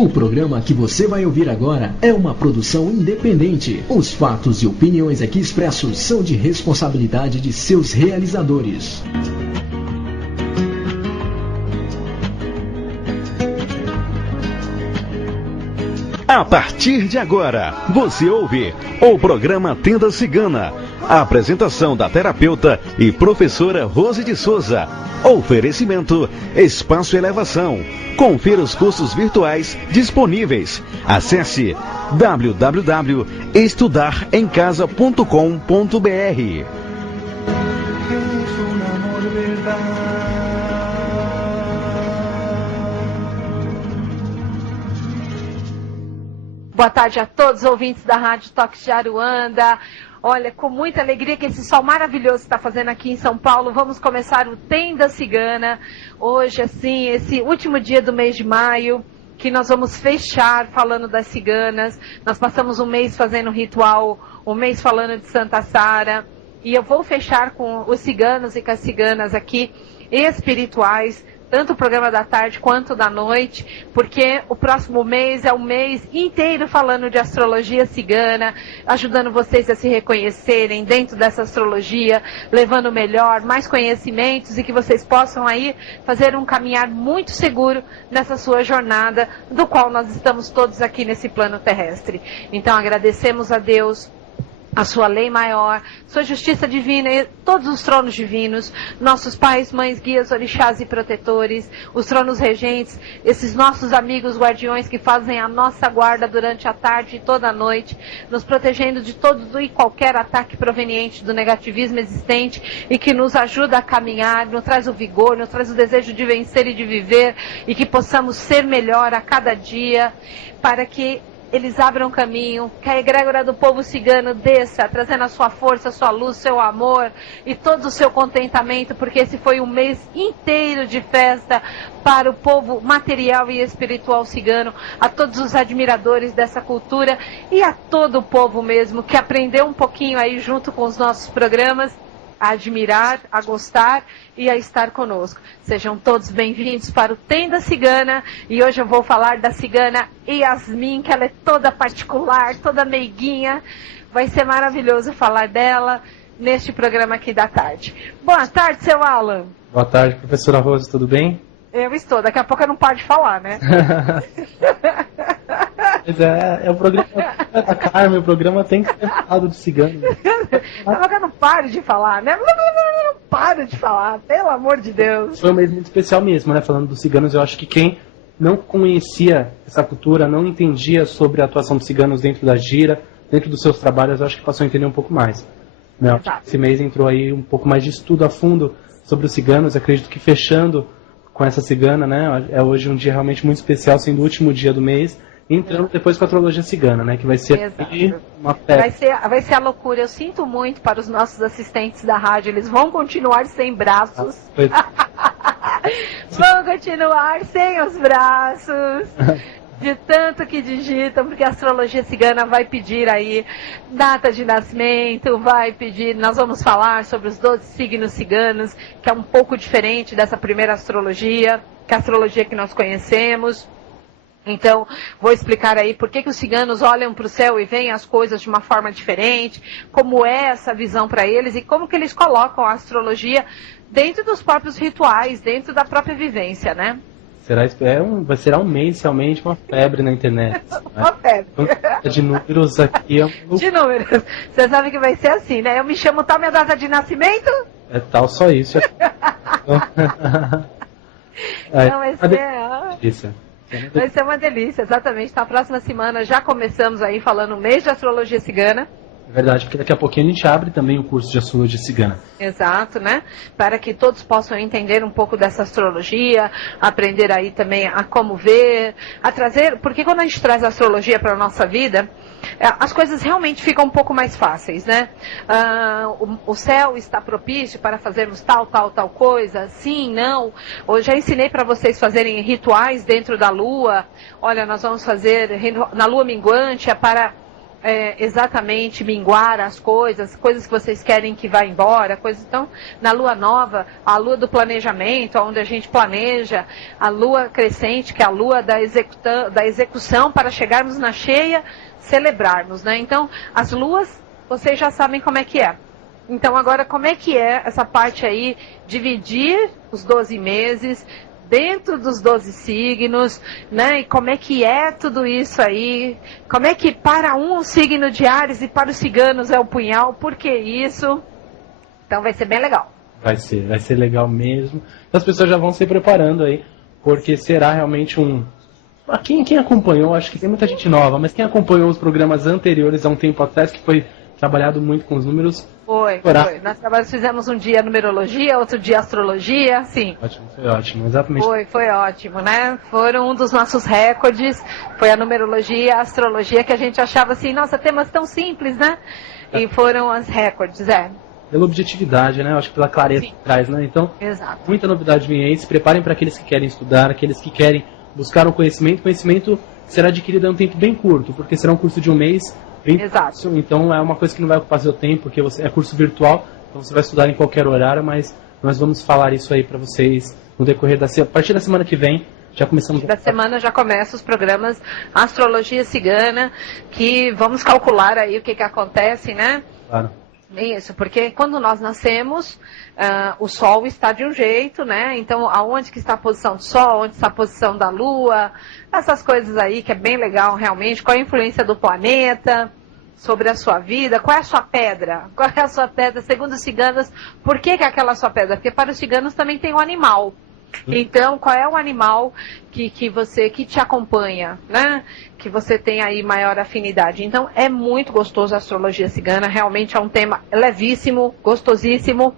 O programa que você vai ouvir agora é uma produção independente. Os fatos e opiniões aqui expressos são de responsabilidade de seus realizadores. A partir de agora, você ouve o programa Tenda Cigana. A apresentação da terapeuta e professora Rose de Souza. Oferecimento Espaço Elevação. Confira os cursos virtuais disponíveis. Acesse www.estudaremcasa.com.br. Boa tarde a todos os ouvintes da Rádio Toques de Aruanda. Olha, com muita alegria que esse sol maravilhoso está fazendo aqui em São Paulo, vamos começar o Tenda Cigana. Hoje, assim, esse último dia do mês de maio, que nós vamos fechar falando das ciganas. Nós passamos um mês fazendo ritual, um mês falando de Santa Sara. E eu vou fechar com os ciganos e com as ciganas aqui espirituais, tanto o programa da tarde quanto da noite, porque o próximo mês é um mês inteiro falando de astrologia cigana, ajudando vocês a se reconhecerem dentro dessa astrologia, levando melhor, mais conhecimentos e que vocês possam aí fazer um caminhar muito seguro nessa sua jornada, do qual nós estamos todos aqui nesse plano terrestre. Então agradecemos a Deus, a sua lei maior, sua justiça divina e todos os tronos divinos, nossos pais, mães, guias, orixás e protetores, os tronos regentes, esses nossos amigos guardiões que fazem a nossa guarda durante a tarde e toda a noite, nos protegendo de todo e qualquer ataque proveniente do negativismo existente e que nos ajuda a caminhar, nos traz o vigor, nos traz o desejo de vencer e de viver e que possamos ser melhor a cada dia, para que eles abram caminho, que a egrégora do povo cigano desça, trazendo a sua força, a sua luz, seu amor e todo o seu contentamento, porque esse foi um mês inteiro de festa para o povo material e espiritual cigano, a todos os admiradores dessa cultura e a todo o povo mesmo, que aprendeu um pouquinho aí junto com os nossos programas, a admirar, a gostar e a estar conosco. Sejam todos bem-vindos para o Tenda Cigana, e hoje eu vou falar da cigana Yasmin, que ela é toda particular, toda meiguinha. Vai ser maravilhoso falar dela neste programa aqui da tarde. Boa tarde, seu Alan. Boa tarde, professora Rose, tudo bem? Eu estou, daqui a pouco eu não paro de falar, né? Mas é o programa da Carmen, o programa tem que ser falado de cigano. Eu não paro de falar, né? Não paro de falar, pelo amor de Deus. Foi um mês muito especial mesmo, né? Falando dos ciganos, eu acho que quem não conhecia essa cultura, não entendia sobre a atuação dos ciganos dentro da gira, dentro dos seus trabalhos, eu acho que passou a entender um pouco mais. Né? Esse mês entrou aí um pouco mais de estudo a fundo sobre os ciganos, acredito que fechando com essa cigana, né? É hoje um dia realmente muito especial, sendo o último dia do mês, entrando depois com a astrologia cigana, né? Que vai ser uma festa. Vai ser a loucura. Eu sinto muito para os nossos assistentes da rádio. Eles vão continuar sem braços. Vão continuar sem os braços. De tanto que digitam, porque a astrologia cigana vai pedir aí data de nascimento, vai pedir, nós vamos falar sobre os 12 signos ciganos, que é um pouco diferente dessa primeira astrologia, que é a astrologia que nós conhecemos. Então, vou explicar aí por que os ciganos olham para o céu e veem as coisas de uma forma diferente, como é essa visão para eles e como que eles colocam a astrologia dentro dos próprios rituais, dentro da própria vivência, né? Será um mês realmente uma febre na internet. Uma febre. De números aqui. De números. Você sabe que vai ser assim, né? Eu me chamo tal, minha data de nascimento? É tal, só isso. Não, vai ser uma delícia, exatamente. Na próxima semana já começamos aí falando o mês de astrologia cigana. É verdade, porque daqui a pouquinho a gente abre também o curso de astrologia cigana. Exato, né? Para que todos possam entender um pouco dessa astrologia, aprender aí também a como ver, a trazer... Porque quando a gente traz a astrologia para a nossa vida, as coisas realmente ficam um pouco mais fáceis, né? O céu está propício para fazermos tal coisa? Sim, não. Eu já ensinei para vocês fazerem rituais dentro da lua. Olha, nós vamos fazer na lua minguante, para exatamente minguar as coisas que vocês querem que vá embora, coisas. Então, na lua nova, a lua do planejamento, onde a gente planeja, a lua crescente, que é a lua da execução, para chegarmos na cheia, celebrarmos, né? Então, as luas, vocês já sabem como é que é. Então, agora, como é que é essa parte aí, dividir os 12 meses dentro dos 12 signos, né? E como é que é tudo isso aí? Como é que para um signo de Áries e para os ciganos é o punhal? Por que isso? Então vai ser bem legal. Vai ser legal mesmo. As pessoas já vão se preparando aí, porque será realmente um... Quem acompanhou, acho que tem muita gente nova, mas quem acompanhou os programas anteriores há um tempo atrás, que foi trabalhado muito com os números... Foi. Nós fizemos um dia numerologia, outro dia astrologia, sim. Foi ótimo, exatamente. Foi ótimo, né? Foram um dos nossos recordes, foi a numerologia e a astrologia, que a gente achava assim, nossa, temas tão simples, né? E foram os recordes, Pela objetividade, né? Acho que pela clareza que traz, né? Então, exato. Muita novidade vem aí, se preparem para aqueles que querem estudar, aqueles que querem buscar um conhecimento. Conhecimento será adquirido em um tempo bem curto, porque será um curso de um mês, bem fácil, então é uma coisa que não vai ocupar seu tempo, porque é curso virtual, então você vai estudar em qualquer horário, mas nós vamos falar isso aí para vocês no decorrer a partir da semana que vem. Já começamos. Da semana já começa os programas Astrologia Cigana, que vamos calcular aí o que acontece, né? Claro. Isso, porque quando nós nascemos, o Sol está de um jeito, né? Então, aonde que está a posição do Sol, onde está a posição da Lua, essas coisas aí que é bem legal realmente, qual a influência do planeta sobre a sua vida, qual é a sua pedra? Qual é a sua pedra, segundo os ciganos, por que aquela sua pedra? Porque para os ciganos também tem um animal. Então, qual é o animal que te acompanha, né? Que você tem aí maior afinidade. Então, é muito gostoso a astrologia cigana, realmente é um tema levíssimo, gostosíssimo.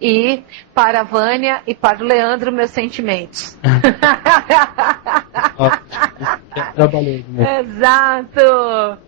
E para a Vânia e para o Leandro, meus sentimentos. Trabalhei, né? Exato.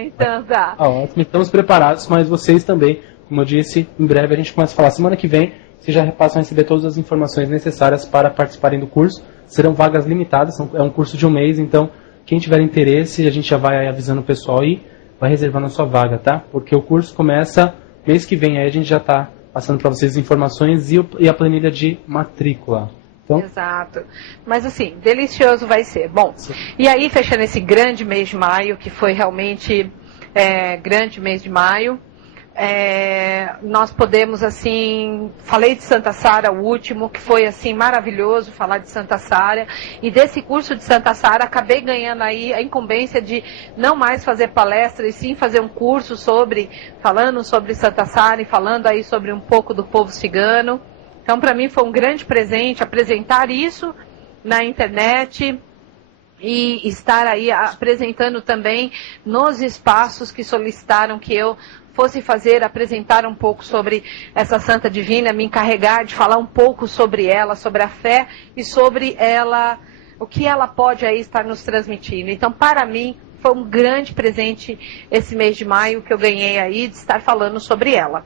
Então tá. Ótimo, estamos preparados, mas vocês também, como eu disse, em breve a gente começa a falar. Semana que vem, vocês já passam a receber todas as informações necessárias para participarem do curso. Serão vagas limitadas, é um curso de um mês, então quem tiver interesse, a gente já vai avisando o pessoal e vai reservando a sua vaga, tá? Porque o curso começa mês que vem, aí a gente já está passando para vocês as informações e a planilha de matrícula. Então... Exato. Mas assim, delicioso vai ser. Bom, e aí fechando esse grande mês de maio, que foi realmente grande mês de maio, nós podemos, assim, falei de Santa Sara, o último, que foi, assim, maravilhoso falar de Santa Sara, e desse curso de Santa Sara acabei ganhando aí a incumbência de não mais fazer palestra, e sim fazer um curso falando sobre Santa Sara e falando aí sobre um pouco do povo cigano. Então, para mim foi um grande presente apresentar isso na internet e estar aí apresentando também nos espaços que solicitaram que eu fosse apresentar um pouco sobre essa Santa Divina, me encarregar de falar um pouco sobre ela, sobre a fé e sobre ela, o que ela pode aí estar nos transmitindo. Então, para mim, foi um grande presente esse mês de maio que eu ganhei aí de estar falando sobre ela.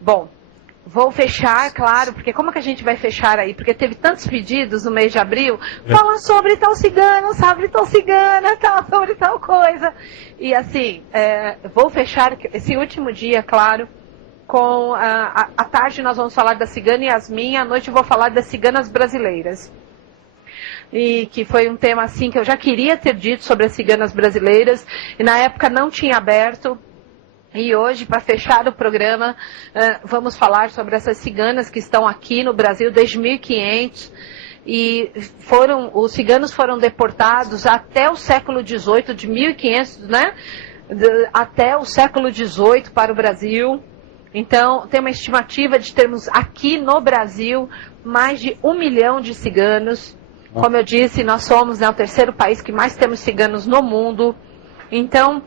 Bom, vou fechar, claro, porque como que a gente vai fechar aí? Porque teve tantos pedidos no mês de abril, falam sobre tal cigano, sobre tal cigana, sobre tal coisa. E assim, vou fechar esse último dia, claro, com à tarde nós vamos falar da cigana Yasmin, à noite eu vou falar das ciganas brasileiras. E que foi um tema assim que eu já queria ter dito sobre as ciganas brasileiras, e na época não tinha aberto. E hoje, para fechar o programa, vamos falar sobre essas ciganas que estão aqui no Brasil desde 1500. E os ciganos foram deportados até o século XVIII, de 1500, né? Até o século XVIII para o Brasil. Então, tem uma estimativa de termos aqui no Brasil mais de 1 milhão de ciganos. Como eu disse, nós somos o terceiro país que mais temos ciganos no mundo. Então,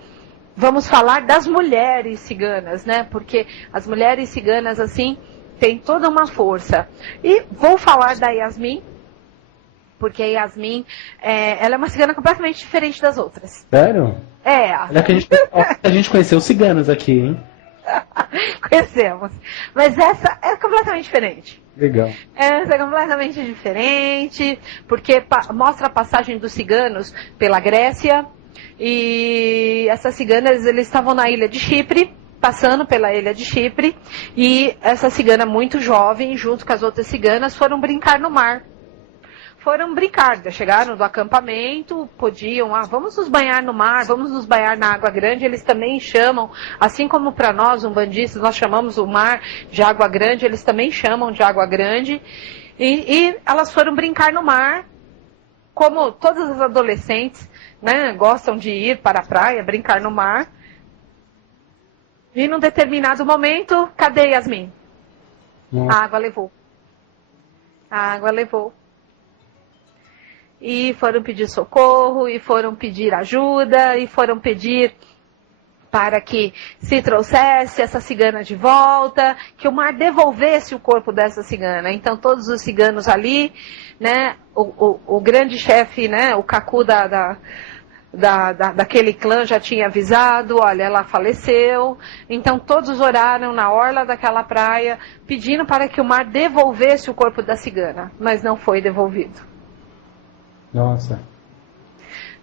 vamos falar das mulheres ciganas, né? Porque as mulheres ciganas, assim, têm toda uma força. E vou falar da Yasmin, porque a Yasmin, ela é uma cigana completamente diferente das outras. Sério? Olha que a gente conheceu os ciganos aqui, hein? Conhecemos. Mas essa é completamente diferente. Legal. Essa é completamente diferente, porque mostra a passagem dos ciganos pela Grécia, E essas ciganas, eles estavam na ilha de Chipre, passando pela ilha de Chipre, e essa cigana muito jovem, junto com as outras ciganas, foram brincar no mar. Foram brincar, chegaram do acampamento, podiam, vamos nos banhar no mar, vamos nos banhar na água grande. Eles também chamam, assim como para nós, umbandistas, nós chamamos o mar de água grande, eles também chamam de água grande. E elas foram brincar no mar, como todas as adolescentes, né, gostam de ir para a praia, brincar no mar. E num determinado momento, cadê Yasmin? A água levou. A água levou. E foram pedir socorro, e foram pedir ajuda, e foram pedir para que se trouxesse essa cigana de volta, que o mar devolvesse o corpo dessa cigana. Então todos os ciganos ali, né, o grande chefe, né, o Kaku daquele clã já tinha avisado, olha, ela faleceu. Então todos oraram na orla daquela praia, pedindo para que o mar devolvesse o corpo da cigana, mas não foi devolvido. Nossa.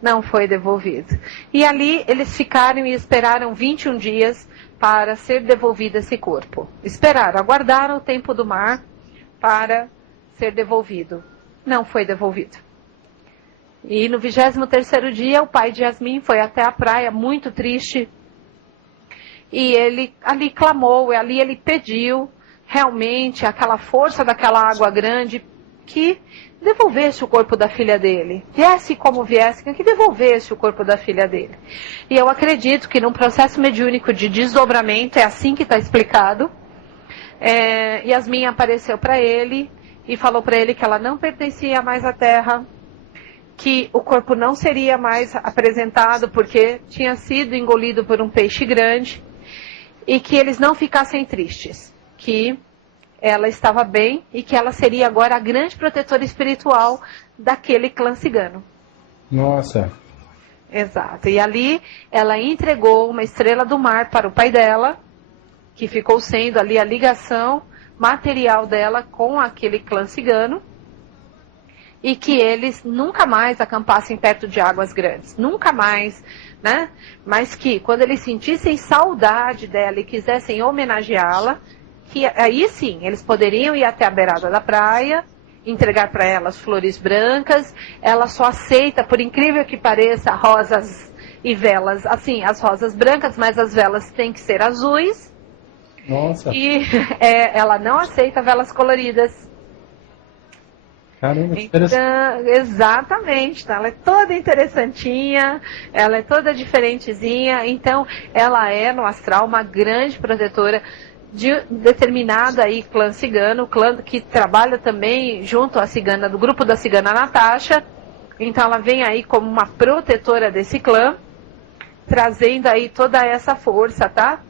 Não foi devolvido. E ali eles ficaram e esperaram 21 dias para ser devolvido esse corpo. Esperaram, aguardaram o tempo do mar para ser devolvido. Não foi devolvido. E no 23º dia, o pai de Yasmin foi até a praia, muito triste. E ele ali clamou, ali ele pediu realmente aquela força daquela água grande que devolvesse o corpo da filha dele. Viesse como viesse, que devolvesse o corpo da filha dele. E eu acredito que num processo mediúnico de desdobramento, é assim que está explicado, Yasmin apareceu para ele e falou para ele que ela não pertencia mais à terra, que o corpo não seria mais apresentado porque tinha sido engolido por um peixe grande, e que eles não ficassem tristes, que ela estava bem e que ela seria agora a grande protetora espiritual daquele clã cigano. Nossa. Exato. E ali ela entregou uma estrela do mar para o pai dela, que ficou sendo ali a ligação material dela com aquele clã cigano, e que eles nunca mais acampassem perto de águas grandes. Nunca mais, né? Mas que quando eles sentissem saudade dela e quisessem homenageá-la, que aí sim, eles poderiam ir até a beirada da praia, entregar para ela as flores brancas. Ela só aceita, por incrível que pareça, rosas e velas, assim, as rosas brancas, mas as velas têm que ser azuis. Nossa. E ela não aceita velas coloridas. Caramba, então, exatamente, então, ela é toda interessantinha, ela é toda diferentezinha, então ela é no astral uma grande protetora de determinado aí clã cigano, clã que trabalha também junto à cigana, do grupo da cigana Natasha. Então ela vem aí como uma protetora desse clã, trazendo aí toda essa força, tá?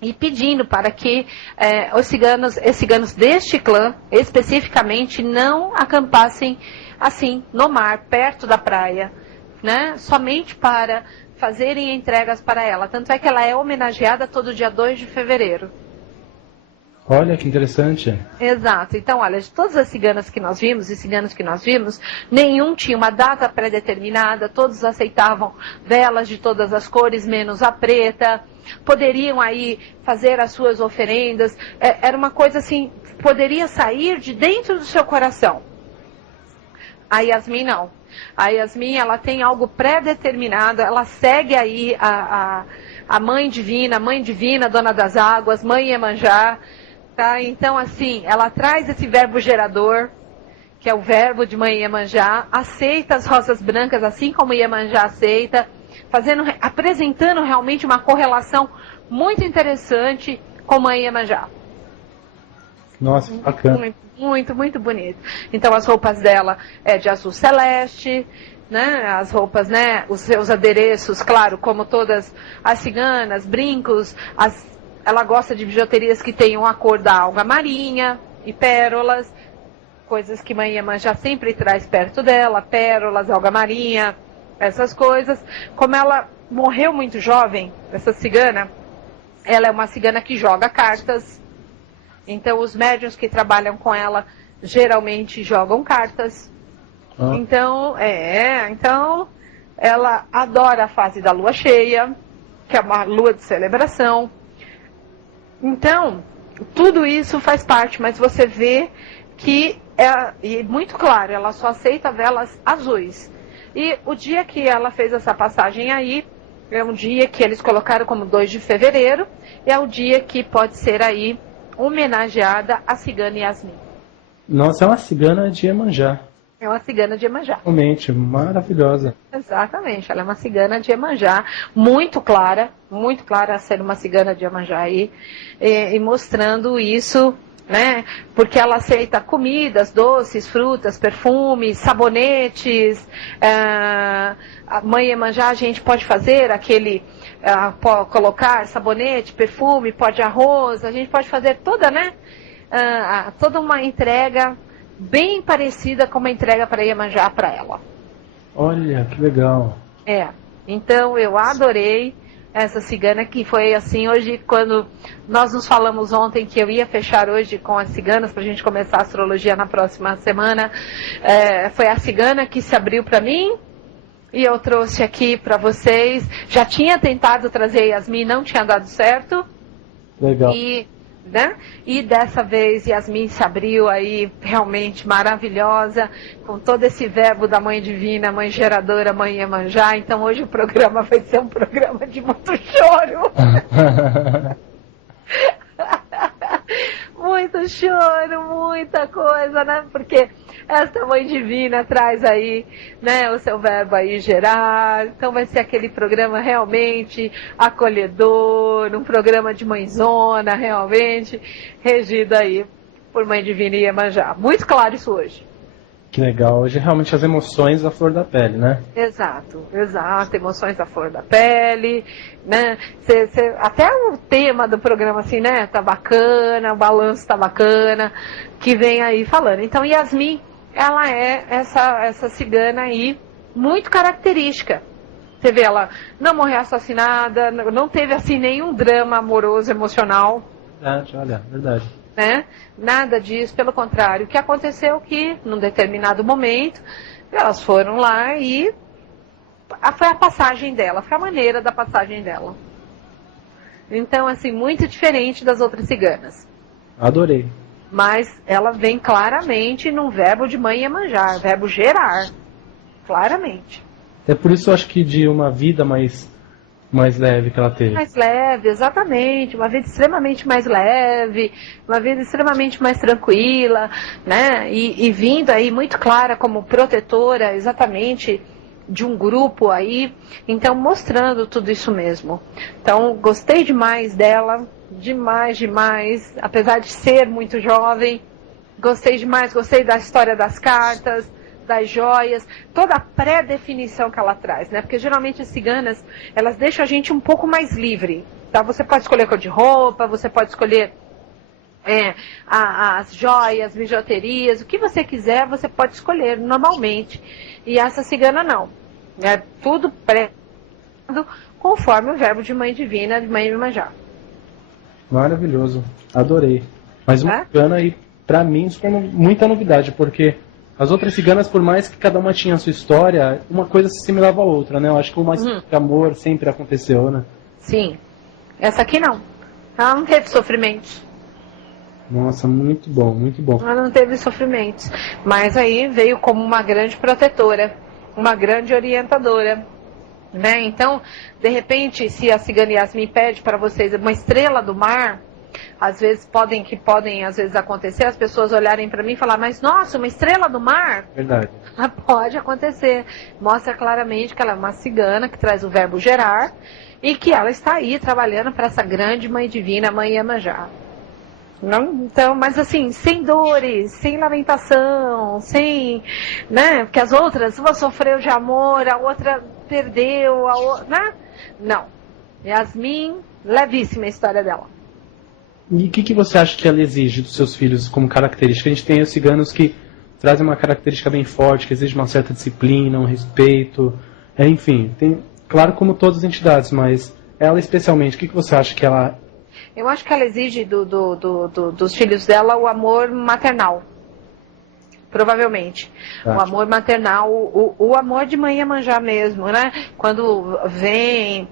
E pedindo para que os ciganos deste clã, especificamente, não acampassem assim, no mar, perto da praia, né? Somente para fazerem entregas para ela. Tanto é que ela é homenageada todo dia 2 de fevereiro. Olha que interessante. Exato. Então, olha, de todas as ciganas que nós vimos e ciganos que nós vimos, nenhum tinha uma data pré-determinada, todos aceitavam velas de todas as cores, menos a preta, poderiam aí fazer as suas oferendas, era uma coisa assim, poderia sair de dentro do seu coração. A Yasmin não. A Yasmin, ela tem algo pré-determinado, ela segue aí a mãe divina, dona das águas, mãe Iemanjá. Tá? Então, assim, ela traz esse verbo gerador, que é o verbo de mãe Iemanjá, aceita as rosas brancas, assim como Iemanjá aceita, apresentando realmente uma correlação muito interessante com mãe Iemanjá. Nossa, bacana. Muito, muito, muito bonito. Então, as roupas dela é de azul celeste, né? As roupas, né? Os seus adereços, claro, como todas as ciganas, brincos, ela gosta de bijuterias que tenham a cor da alga marinha e pérolas, coisas que mãe Iemanjá sempre traz perto dela, pérolas, alga marinha, essas coisas. Como ela morreu muito jovem, essa cigana, ela é uma cigana que joga cartas, então os médiuns que trabalham com ela geralmente jogam cartas. Então, ela adora a fase da lua cheia, que é uma lua de celebração. Então, tudo isso faz parte, mas você vê que e muito claro, ela só aceita velas azuis. E o dia que ela fez essa passagem aí, é um dia que eles colocaram como 2 de fevereiro, é o dia que pode ser aí homenageada a cigana Yasmin. Nossa, é uma cigana de Iemanjá. É uma cigana de Iemanjá. Realmente, maravilhosa. Exatamente, ela é uma cigana de Iemanjá, muito clara a ser uma cigana de Iemanjá aí, e mostrando isso, né? Porque ela aceita comidas, doces, frutas, perfumes, sabonetes. A mãe Iemanjá, a gente pode fazer colocar sabonete, perfume, pó de arroz, a gente pode fazer toda, né? Toda uma entrega bem parecida com uma entrega para Iemanjá para ela. Olha, que legal. Então eu adorei essa cigana, que foi assim, hoje, quando nós nos falamos ontem que eu ia fechar hoje com as ciganas para a gente começar a astrologia na próxima semana, foi a cigana que se abriu para mim, e eu trouxe aqui para vocês. Já tinha tentado trazer Yasmin, não tinha dado certo. Legal. E dessa vez Yasmin se abriu aí, realmente maravilhosa, com todo esse verbo da Mãe Divina, Mãe Geradora, Mãe Iemanjá. Então hoje o programa vai ser um programa de muito choro. Muito choro, muita coisa, né? Porque esta Mãe Divina traz aí, né, o seu verbo aí gerar. Então vai ser aquele programa realmente acolhedor, um programa de mãezona, realmente, regido aí por Mãe Divina e Iemanjá. Muito claro isso hoje. Que legal. Hoje realmente as emoções à flor da pele, né? Exato. Emoções à flor da pele, né? Até o tema do programa, assim, né? Tá bacana, o balanço tá bacana, que vem aí falando. Então, Yasmin, ela é essa cigana aí, muito característica. Você vê, ela não morreu assassinada, não teve, assim, nenhum drama amoroso, emocional. Verdade. Né? Nada disso, pelo contrário. O que aconteceu é que, num determinado momento, elas foram lá e foi a passagem dela, foi a maneira da passagem dela. Então, assim, muito diferente das outras ciganas. Adorei. Mas ela vem claramente num verbo de Mãe Iemanjá, verbo gerar, claramente. É por isso eu acho que de uma vida mais leve que ela teve. Mais leve, exatamente. Uma vida extremamente mais leve, uma vida extremamente mais tranquila, né? E vindo aí muito clara como protetora, exatamente, de um grupo aí. Então, mostrando tudo isso mesmo. Então, gostei demais dela, demais. Apesar de ser muito jovem, gostei demais, gostei da história das cartas, das joias, toda a pré-definição que ela traz, né? Porque geralmente as ciganas, elas deixam a gente um pouco mais livre, tá? Você pode escolher cor de roupa, você pode escolher as joias, bijuterias, o que você quiser, você pode escolher normalmente. E essa cigana não. É tudo conforme o verbo de Mãe Divina, de Mãe Iemanjá. Maravilhoso, adorei. Mas uma cigana aí, pra mim, isso foi muita novidade, porque as outras ciganas, por mais que cada uma tinha a sua história, uma coisa se assimilava à outra, né? Eu acho que uma história de amor sempre aconteceu, né? Sim. Essa aqui não. Ela não teve sofrimentos. Nossa, muito bom, muito bom. Ela não teve sofrimentos. Mas aí veio como uma grande protetora, uma grande orientadora, né? Então, de repente, se a cigana Yasmin pede para vocês uma estrela do mar, às vezes podem às vezes acontecer, as pessoas olharem para mim e falar, mas nossa, uma estrela do mar? Verdade. Pode acontecer. Mostra claramente que ela é uma cigana que traz o verbo gerar e que ela está aí trabalhando para essa grande Mãe Divina, Mãe Iemanjá. Não, então, mas assim, sem dores, sem lamentação, sem, né? Porque as outras, uma sofreu de amor, a outra perdeu, né? Não. Yasmin, levíssima a história dela. E o que você acha que ela exige dos seus filhos como característica? A gente tem os ciganos que trazem uma característica bem forte, que exige uma certa disciplina, um respeito, enfim, tem, claro, como todas as entidades, mas ela especialmente, o que você acha que ela... Eu acho que ela exige dos filhos dela o amor maternal. provavelmente. O amor maternal, o amor de mãe Iemanjá mesmo, né? Quando vem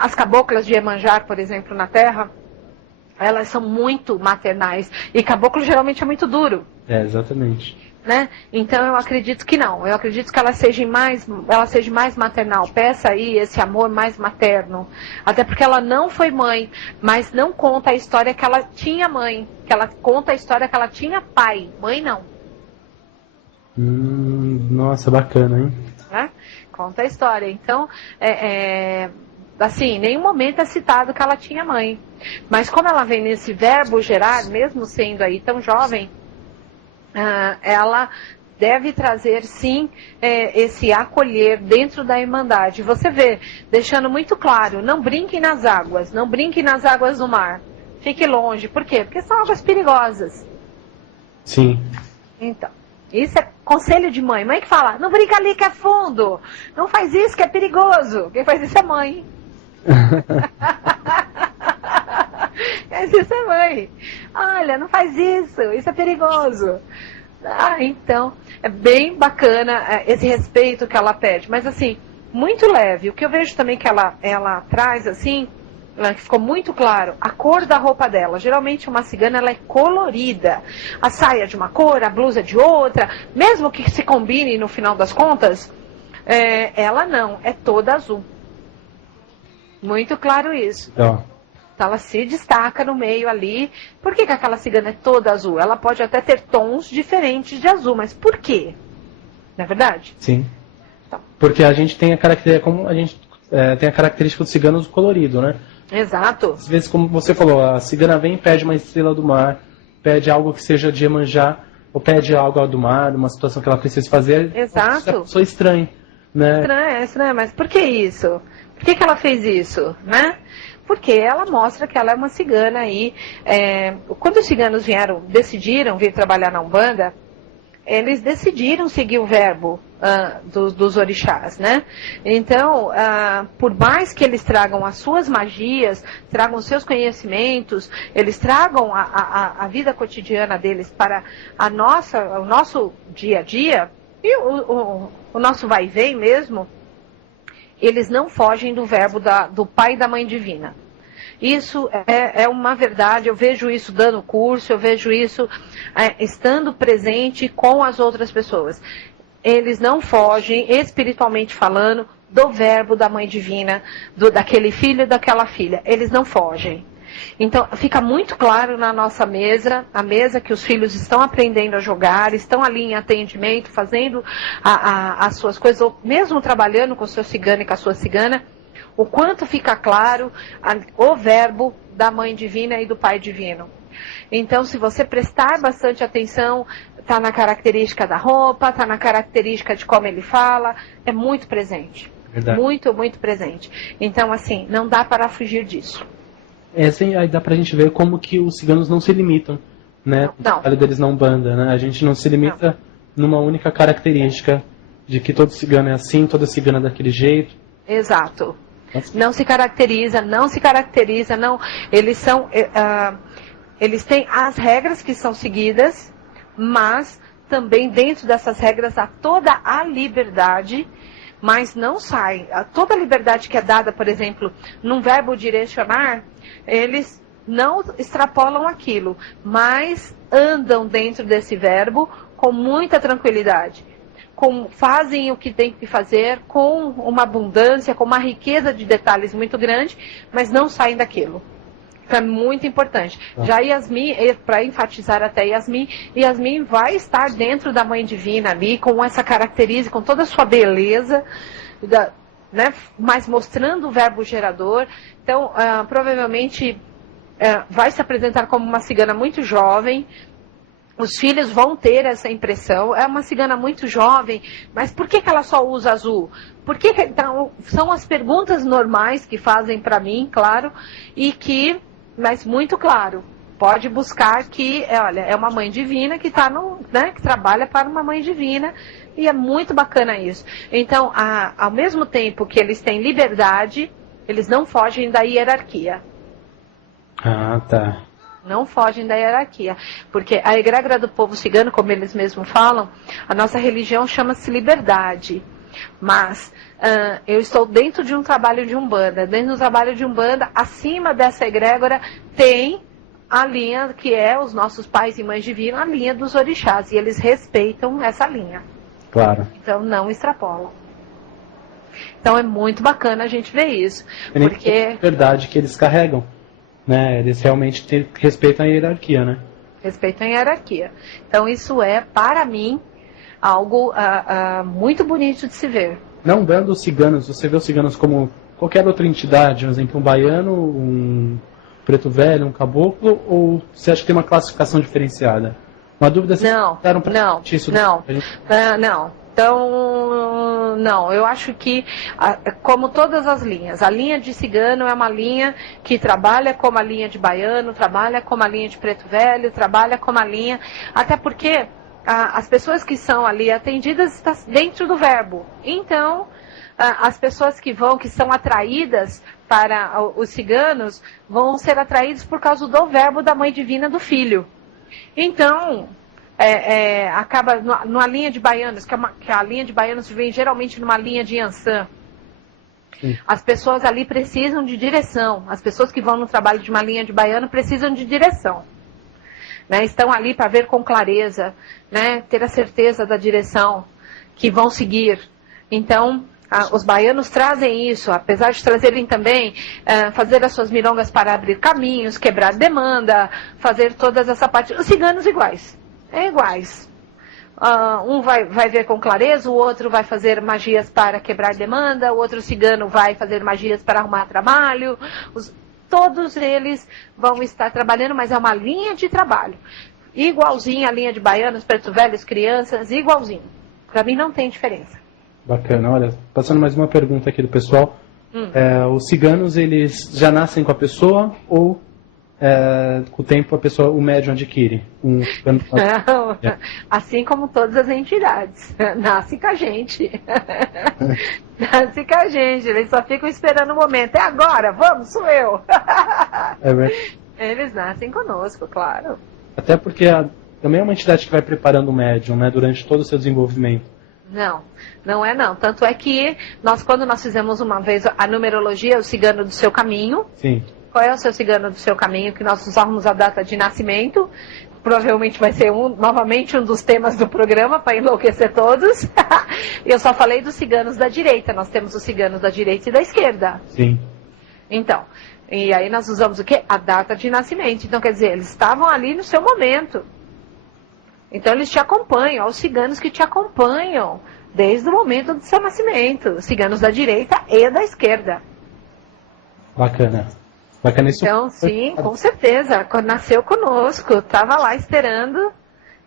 as caboclas de Iemanjá, por exemplo, na Terra, elas são muito maternais. E caboclo geralmente é muito duro. Exatamente. Né? Então eu acredito que não. Eu acredito que ela seja mais maternal. Peça aí esse amor mais materno. Até porque ela não foi mãe, mas não conta a história que ela tinha mãe. Que ela conta a história que ela tinha pai. Mãe não. Nossa, bacana, hein? Né? Conta a história. Então, assim, em nenhum momento é citado que ela tinha mãe. Mas como ela vem nesse verbo gerar, mesmo sendo aí tão jovem, ela deve trazer, sim, esse acolher dentro da Irmandade. Você vê, deixando muito claro, não brinque nas águas, não brinque nas águas do mar. Fique longe. Por quê? Porque são águas perigosas. Sim. Então, isso é conselho de mãe. Mãe que fala, não brinca ali que é fundo. Não faz isso que é perigoso. Quem faz isso é mãe. Isso é mãe. Olha, não faz isso é perigoso. Então, é bem bacana esse respeito que ela pede. Mas assim, muito leve. O que eu vejo também que ela traz, assim, que ficou muito claro, a cor da roupa dela. Geralmente uma cigana, ela é colorida. A saia de uma cor, a blusa de outra. Mesmo que se combine no final das contas, ela não, é toda azul. Muito claro isso. Então, ela se destaca no meio ali. Por que aquela cigana é toda azul? Ela pode até ter tons diferentes de azul, mas por quê? Não é verdade? Sim. Então. Porque a gente tem a característica, como a gente tem a característica do cigano colorido, né? Exato. Às vezes, como você falou, a cigana vem e pede uma estrela do mar, pede algo que seja de Iemanjá, ou pede algo do mar, uma situação que ela precisa fazer. Exato. É uma pessoa estranha, né? Estranha, mas por que isso? Por que ela fez isso, né? Porque ela mostra que ela é uma cigana aí. Quando os ciganos decidiram vir trabalhar na Umbanda, eles decidiram seguir o verbo dos orixás, né? Então, por mais que eles tragam as suas magias, tragam os seus conhecimentos, eles tragam a vida cotidiana deles para o nosso dia a dia, e o nosso vai e vem mesmo, eles não fogem do verbo do pai e da mãe divina. Isso é uma verdade, eu vejo isso dando curso, eu vejo isso estando presente com as outras pessoas. Eles não fogem, espiritualmente falando, do verbo da mãe divina, daquele filho e daquela filha. Eles não fogem. Então, fica muito claro na nossa mesa, a mesa que os filhos estão aprendendo a jogar, estão ali em atendimento, fazendo as suas coisas, ou mesmo trabalhando com o seu cigano e com a sua cigana, o quanto fica claro o verbo da mãe divina e do pai divino. Então, se você prestar bastante atenção, está na característica da roupa, está na característica de como ele fala, é muito presente. Verdade. Muito, muito presente. Então, assim, não dá para fugir disso. Aí dá pra gente ver como que os ciganos não se limitam, né? O trabalho deles na Umbanda, né? A gente não se limita numa única característica de que todo cigano é assim, toda cigana é daquele jeito. Exato. Não se caracteriza, não. Eles têm as regras que são seguidas, mas também dentro dessas regras há toda a liberdade, mas não sai. Toda a liberdade que é dada, por exemplo, num verbo direcionar, eles não extrapolam aquilo, mas andam dentro desse verbo com muita tranquilidade. Fazem o que tem que fazer com uma abundância, com uma riqueza de detalhes muito grande, mas não saem daquilo. Então é muito importante. Já Yasmin, para enfatizar até Yasmin vai estar dentro da Mãe Divina ali, com essa característica, com toda a sua beleza, né, mas mostrando o verbo gerador. Então, provavelmente vai se apresentar como uma cigana muito jovem. Os filhos vão ter essa impressão. É uma cigana muito jovem, mas por que ela só usa azul? Então, são as perguntas normais que fazem para mim, claro, mas muito claro. Pode buscar que, olha, é uma mãe divina que que trabalha para uma mãe divina, e é muito bacana isso. Então, ao mesmo tempo que eles têm liberdade, eles não fogem da hierarquia. Ah, tá. Não fogem da hierarquia, porque a egrégora do povo cigano, como eles mesmos falam, a nossa religião chama-se liberdade, mas eu estou dentro de um trabalho de Umbanda. Dentro do trabalho de Umbanda, acima dessa egrégora, tem a linha que é os nossos pais e mães divinos, a linha dos orixás, e eles respeitam essa linha. Claro. Então não extrapolam. Então é muito bacana a gente ver isso, porque é verdade que eles carregam, né? Eles realmente respeitam a hierarquia, né? Respeitam a hierarquia. Então isso é, para mim, algo muito bonito de se ver. Não dando os ciganos, você vê os ciganos como qualquer outra entidade, por exemplo, um baiano, um preto velho, um caboclo, ou você acha que tem uma classificação diferenciada? Uma dúvida se Não. Então, não, eu acho que, como todas as linhas, a linha de cigano é uma linha que trabalha como a linha de baiano, trabalha como a linha de preto velho, trabalha como a linha, até porque as pessoas que são ali atendidas estão dentro do verbo. Então, as pessoas que são atraídas para os ciganos, vão ser atraídos por causa do verbo da mãe divina do filho. Então, acaba numa linha de baianos, que a linha de baianos vem geralmente numa linha de Yansan. As pessoas ali precisam de direção. As pessoas que vão no trabalho de uma linha de baiano precisam de direção. Né? Estão ali para ver com clareza, né? Ter a certeza da direção que vão seguir. Então, os baianos trazem isso, apesar de trazerem também, fazer as suas milongas para abrir caminhos, quebrar demanda, fazer todas essa parte. Os ciganos iguais. Iguais. Um vai ver com clareza, o outro vai fazer magias para quebrar demanda, o outro cigano vai fazer magias para arrumar trabalho. Todos eles vão estar trabalhando, mas é uma linha de trabalho. Igualzinho a linha de baianos, preto velhos, crianças, igualzinho. Para mim não tem diferença. Bacana, olha, passando mais uma pergunta aqui do pessoal. Os ciganos, eles já nascem com a pessoa ou com o tempo o médium adquire? Assim como todas as entidades. Nasce com a gente. Nasce com a gente. Eles só ficam esperando o momento. É agora, vamos, sou eu. Eles nascem conosco, claro. Até porque também é uma entidade que vai preparando o médium, né, durante todo o seu desenvolvimento. Não é não. Tanto é que quando nós fizemos uma vez a numerologia, o cigano do seu caminho. Sim. Qual é o seu cigano do seu caminho? Que nós usamos a data de nascimento. Provavelmente vai ser novamente um dos temas do programa para enlouquecer todos. Eu só falei dos ciganos da direita. Nós temos os ciganos da direita e da esquerda. Sim. Então, e aí nós usamos o quê? A data de nascimento. Então, quer dizer, eles estavam ali no seu momento. Então, eles te acompanham. Os ciganos que te acompanham desde o momento do seu nascimento. Os ciganos da direita e da esquerda. Bacana. Bacana isso. Então, sim, com certeza. Quando nasceu conosco, estava lá esperando.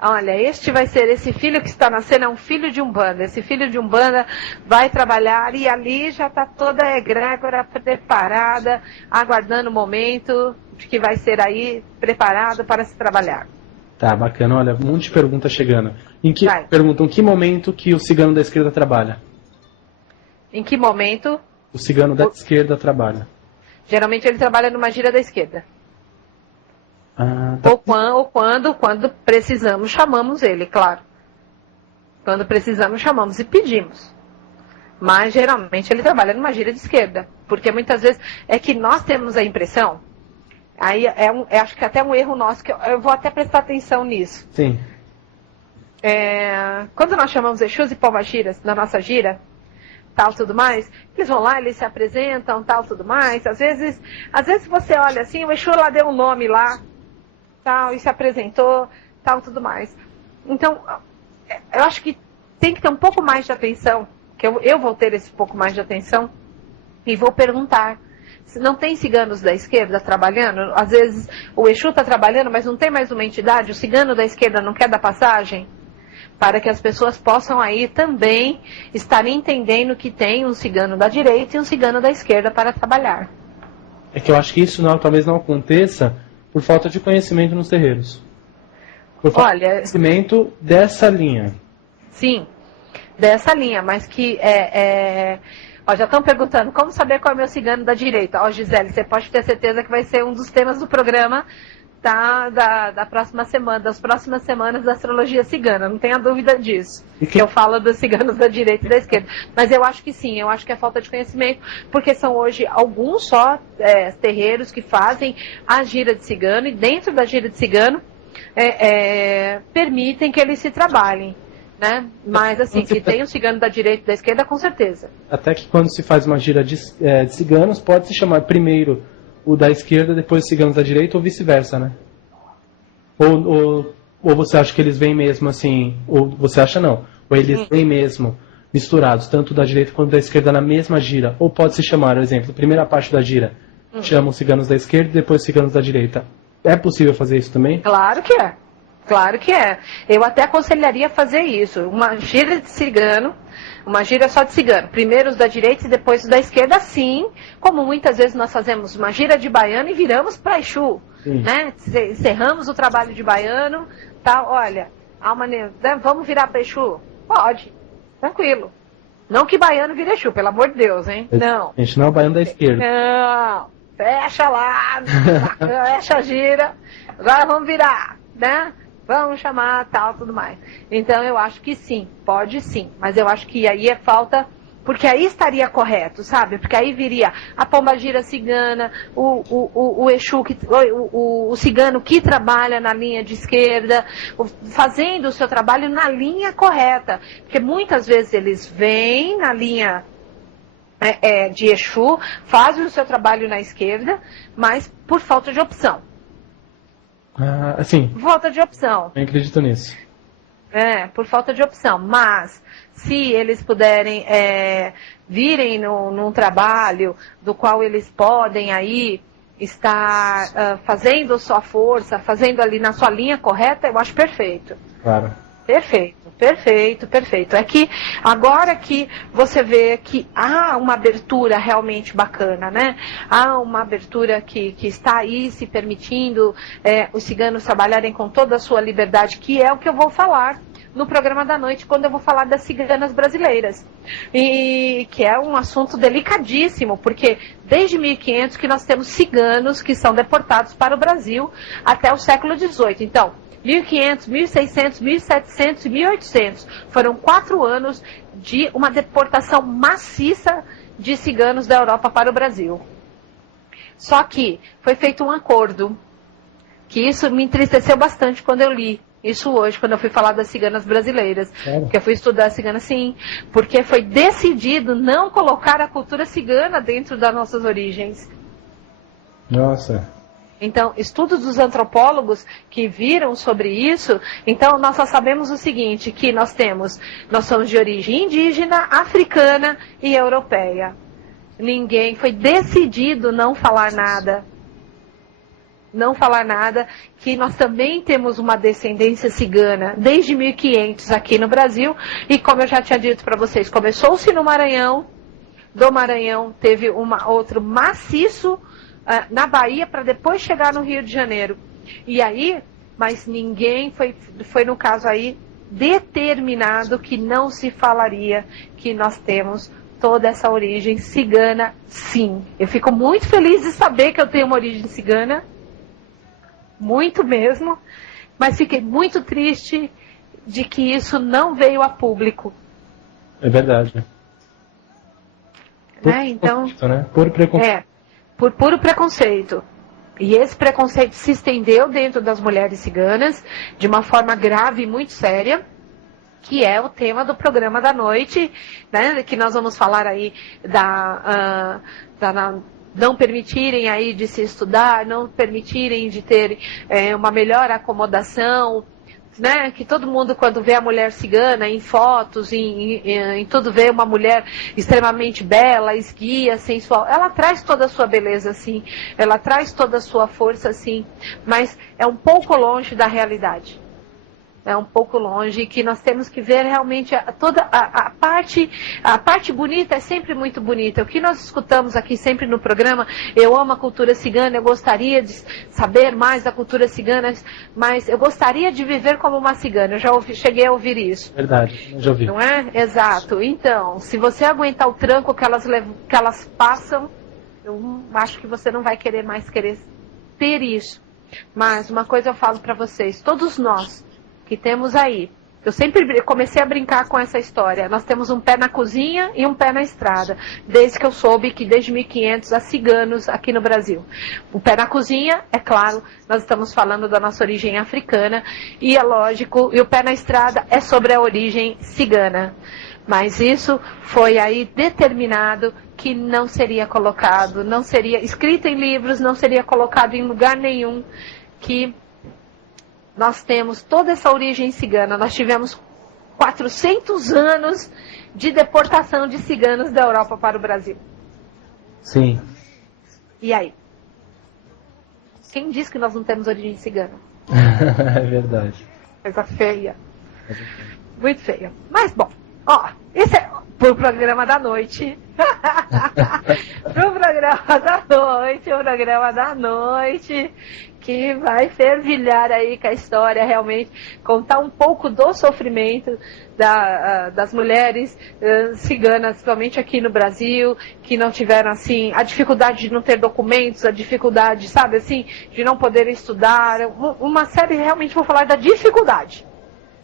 Olha, esse filho que está nascendo é um filho de Umbanda. Esse filho de Umbanda vai trabalhar e ali já está toda a egrégora preparada, aguardando o momento de que vai ser aí preparado para se trabalhar. Tá, bacana. Olha, um monte de perguntas chegando. Perguntam, em que momento que o cigano da esquerda trabalha? Em que momento? O cigano da esquerda trabalha. Geralmente ele trabalha numa gira da esquerda. Tá. Ou quando precisamos, chamamos ele, claro. Quando precisamos, chamamos e pedimos. Mas geralmente ele trabalha numa gira de esquerda. Porque muitas vezes é que nós temos a impressão, aí acho que até um erro nosso, que eu vou até prestar atenção nisso. Sim. Quando nós chamamos Exus e Pombagiras na nossa gira, tal, tudo mais, eles vão lá, eles se apresentam, tal, tudo mais. Às vezes você olha assim, o Exu lá deu um nome lá, tal, e se apresentou, tal, tudo mais. Então, eu acho que tem que ter um pouco mais de atenção, que eu vou ter esse pouco mais de atenção, e vou perguntar. Se não tem ciganos da esquerda trabalhando, às vezes o Exu está trabalhando, mas não tem mais uma entidade, o cigano da esquerda não quer dar passagem, para que as pessoas possam aí também estar entendendo que tem um cigano da direita e um cigano da esquerda para trabalhar. É que eu acho que isso talvez não aconteça por falta de conhecimento nos terreiros. Por falta de conhecimento dessa linha. Sim, dessa linha, mas que já estão perguntando como saber qual é o meu cigano da direita. Gisele, você pode ter certeza que vai ser um dos temas do programa da próxima semana, das próximas semanas da astrologia cigana, não tenha dúvida disso. Que eu falo dos ciganos da direita e da esquerda. Mas eu acho que sim, eu acho que é falta de conhecimento, porque são hoje alguns só terreiros que fazem a gira de cigano, e dentro da gira de cigano permitem que eles se trabalhem. Né? Mas assim, se tem o cigano da direita e da esquerda, com certeza. Até que quando se faz uma gira de ciganos, pode se chamar primeiro o da esquerda, depois os ciganos da direita, ou vice-versa, né? Ou você acha que eles vêm mesmo assim, ou você acha não, ou eles vêm mesmo misturados, tanto da direita quanto da esquerda na mesma gira, ou pode se chamar, por exemplo, a primeira parte da gira, chama os ciganos da esquerda e depois os ciganos da direita. É possível fazer isso também? Claro que é. Claro que é. Eu até aconselharia fazer isso. Uma gira de cigano, uma gira só de cigano. Primeiro os da direita e depois os da esquerda, assim como muitas vezes nós fazemos uma gira de baiano e viramos para Exu. Né? Encerramos o trabalho de baiano, tá? Olha, vamos virar para Exu? Pode, tranquilo. Não que baiano vire Exu, pelo amor de Deus, hein? Não. A gente não é o baiano da esquerda. Não, fecha lá, fecha a gira, agora vamos virar, né? Vamos chamar, tal, tudo mais. Então, eu acho que sim, pode sim. Mas eu acho que aí é falta, porque aí estaria correto, sabe? Porque aí viria a pombagira cigana, o Exu, o cigano que trabalha na linha de esquerda, fazendo o seu trabalho na linha correta. Porque muitas vezes eles vêm na linha de Exu, fazem o seu trabalho na esquerda, mas por falta de opção. Assim. Falta de opção. Eu acredito nisso. Por falta de opção. Mas, se eles puderem virem num trabalho do qual eles podem aí estar fazendo sua força, fazendo ali na sua linha correta, eu acho perfeito. Claro. Perfeito. É que agora que você vê que há uma abertura realmente bacana, né? Há uma abertura que está aí se permitindo os ciganos trabalharem com toda a sua liberdade, que é o que eu vou falar no programa da noite, quando eu vou falar das ciganas brasileiras. E que é um assunto delicadíssimo, porque desde 1500 que nós temos ciganos que são deportados para o Brasil até o século XVIII. Então, 1500, 1600, 1700 e 1800. Foram 4 anos de uma deportação maciça de ciganos da Europa para o Brasil. Só que foi feito um acordo, que isso me entristeceu bastante quando eu li isso hoje, quando eu fui falar das ciganas brasileiras. Porque eu fui estudar a cigana, sim, porque foi decidido não colocar a cultura cigana dentro das nossas origens. Nossa. Então, estudos dos antropólogos que viram sobre isso, então nós só sabemos o seguinte, que nós somos de origem indígena, africana e europeia. Foi decidido não falar nada. Não falar nada, que nós também temos uma descendência cigana desde 1500 aqui no Brasil, e como eu já tinha dito para vocês, começou-se no Maranhão, do Maranhão teve outro maciço, na Bahia, para depois chegar no Rio de Janeiro. E aí, mas ninguém foi no caso aí determinado que não se falaria que nós temos toda essa origem cigana, sim. Eu fico muito feliz de saber que eu tenho uma origem cigana, muito mesmo, mas fiquei muito triste de que isso não veio a público. É verdade. Então, Por preconceito. Por puro preconceito. E esse preconceito se estendeu dentro das mulheres ciganas de uma forma grave e muito séria, que é o tema do programa da noite, né, que nós vamos falar aí não permitirem aí de se estudar, não permitirem de ter uma melhor acomodação, né, que todo mundo, quando vê a mulher cigana em fotos, em tudo, vê uma mulher extremamente bela, esguia, sensual. Ela traz toda a sua beleza, sim. Ela traz toda a sua força, sim. Mas é um pouco longe da realidade. É um pouco longe, que nós temos que ver realmente toda a parte bonita é sempre muito bonita. O que nós escutamos aqui sempre no programa, eu amo a cultura cigana, eu gostaria de saber mais da cultura cigana, mas eu gostaria de viver como uma cigana. Eu já cheguei a ouvir isso. Verdade, já ouvi. Não é? Exato. Então, se você aguentar o tranco que elas passam, eu acho que você não vai querer mais ter isso. Mas uma coisa eu falo para vocês, todos nós que temos aí, eu sempre comecei a brincar com essa história, nós temos um pé na cozinha e um pé na estrada, desde que eu soube que desde 1500 há ciganos aqui no Brasil. O pé na cozinha, é claro, nós estamos falando da nossa origem africana, e é lógico, e o pé na estrada é sobre a origem cigana. Mas isso foi aí determinado que não seria colocado, não seria escrito em livros, não seria colocado em lugar nenhum, que nós temos toda essa origem cigana. Nós tivemos 400 anos de deportação de ciganos da Europa para o Brasil. Sim. E aí? Quem diz que nós não temos origem cigana? É verdade. Coisa feia. Muito feia. Mas, bom, ó, esse é pro programa da noite. Pro programa da noite, que vai fervilhar aí com a história, realmente, contar um pouco do sofrimento das mulheres ciganas, principalmente aqui no Brasil, que não tiveram, assim, a dificuldade de não ter documentos, a dificuldade, sabe, assim, de não poder estudar, uma série, realmente, vou falar da dificuldade.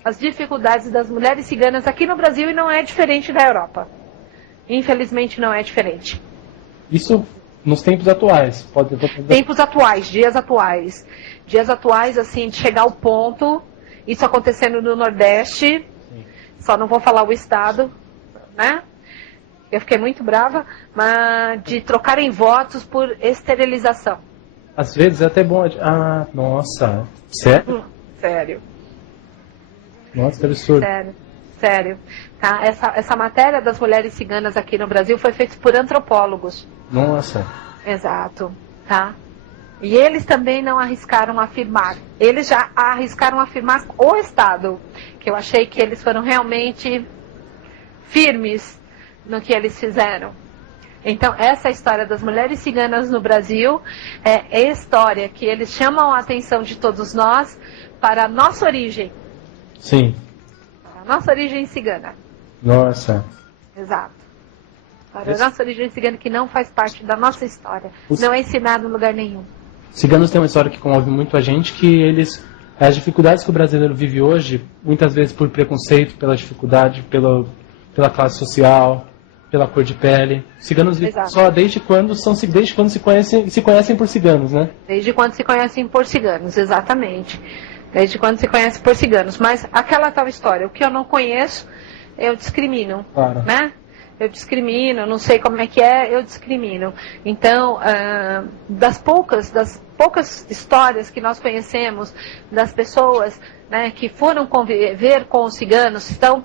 As dificuldades das mulheres ciganas aqui no Brasil, e não é diferente da Europa. Infelizmente não é diferente. Isso nos tempos atuais. Tempos atuais, dias atuais. Dias atuais, assim, de chegar ao ponto, isso acontecendo no Nordeste, sim. Só não vou falar o estado, né? Eu fiquei muito brava, mas de trocarem votos por esterilização. Às vezes é até bom... Ah, nossa. Sério? Sério. Nossa, que absurdo. Sério. Tá? Essa matéria das mulheres ciganas aqui no Brasil foi feita por antropólogos. Nossa. Exato. Tá? E eles também não arriscaram afirmar. Eles já arriscaram afirmar o Estado. Que eu achei que eles foram realmente firmes no que eles fizeram. Então, essa história das mulheres ciganas no Brasil é a história que eles chamam a atenção de todos nós para a nossa origem. Sim. A nossa origem cigana. Nossa. Exato. Para a nossa origem cigana, que não faz parte da nossa história. Não é ensinado em lugar nenhum. Ciganos têm uma história que comove muito a gente, que eles... As dificuldades que o brasileiro vive hoje, muitas vezes por preconceito, pela dificuldade, pela classe social, pela cor de pele. Ciganos vivem só desde quando se conhecem por ciganos, né? Desde quando se conhecem por ciganos, exatamente. Desde quando se conhece por ciganos. Mas aquela tal história, o que eu não conheço, eu discrimino, claro. Né? Eu discrimino, não sei como é que é, eu discrimino. Então, das poucas histórias que nós conhecemos, das pessoas, né, que foram conviver com os ciganos, estão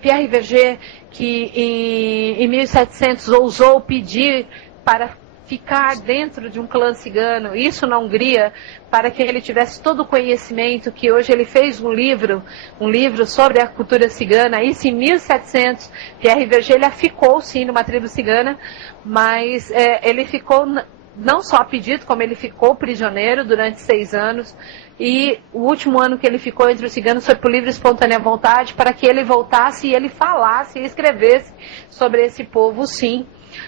Pierre Verger, que em 1700 ousou pedir para ficar dentro de um clã cigano, isso na Hungria, para que ele tivesse todo o conhecimento, que hoje ele fez um livro sobre a cultura cigana. Isso em 1700, Pierre Verger, ele ficou sim numa tribo cigana, mas ele ficou não só a pedido, como ele ficou prisioneiro durante 6 anos, e o último ano que ele ficou entre os ciganos foi por livre e espontânea vontade, para que ele voltasse e ele falasse e escrevesse sobre esse povo, sim.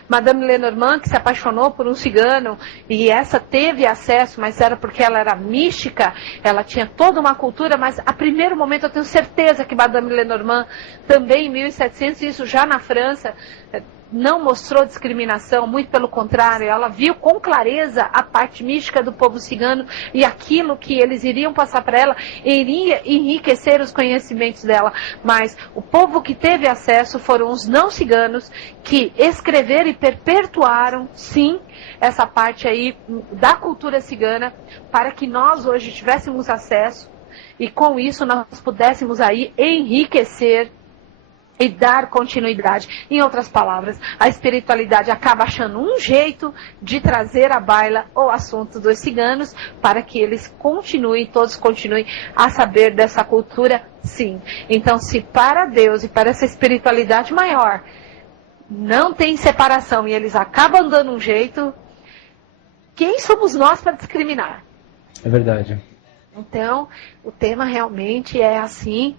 Madame Lenormand, que se apaixonou por um cigano, e essa teve acesso, mas era porque ela era mística, ela tinha toda uma cultura, mas a primeiro momento eu tenho certeza que Madame Lenormand, também em 1700, isso já na França, não mostrou discriminação, muito pelo contrário, ela viu com clareza a parte mística do povo cigano, e aquilo que eles iriam passar para ela iria enriquecer os conhecimentos dela. Mas o povo que teve acesso foram os não ciganos, que escreveram e perpetuaram, sim, essa parte aí da cultura cigana, para que nós hoje tivéssemos acesso, e com isso nós pudéssemos aí enriquecer e dar continuidade. Em outras palavras, a espiritualidade acaba achando um jeito de trazer à baila o assunto dos ciganos, para que eles todos continuem a saber dessa cultura, sim. Então, se para Deus e para essa espiritualidade maior não tem separação e eles acabam dando um jeito, quem somos nós para discriminar? É verdade. Então, o tema realmente é assim,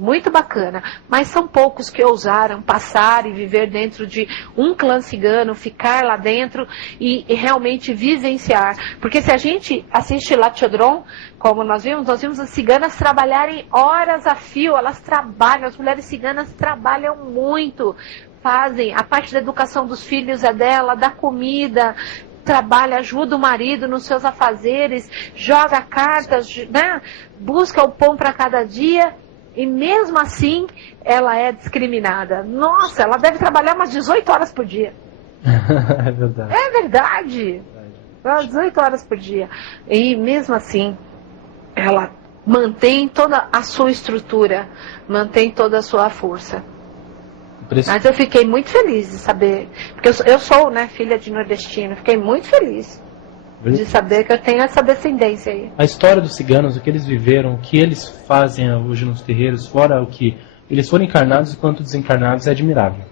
muito bacana, mas são poucos que ousaram passar e viver dentro de um clã cigano, ficar lá dentro e realmente vivenciar. Porque se a gente assiste Latchodron, como nós vimos as ciganas trabalharem horas a fio, elas trabalham, as mulheres ciganas trabalham muito, fazem, a parte da educação dos filhos é dela, da comida, trabalha, ajuda o marido nos seus afazeres, joga cartas, né? Busca o pão para cada dia. E mesmo assim, ela é discriminada. Nossa, ela deve trabalhar umas 18 horas por dia. É verdade. É verdade. 18 horas por dia. E mesmo assim, ela mantém toda a sua estrutura, mantém toda a sua força. Mas eu fiquei muito feliz de saber, porque eu sou, né, filha de nordestino, fiquei muito feliz de saber que eu tenho essa descendência aí. A história dos ciganos, o que eles viveram, o que eles fazem hoje nos terreiros, fora o que eles foram encarnados enquanto desencarnados, é admirável.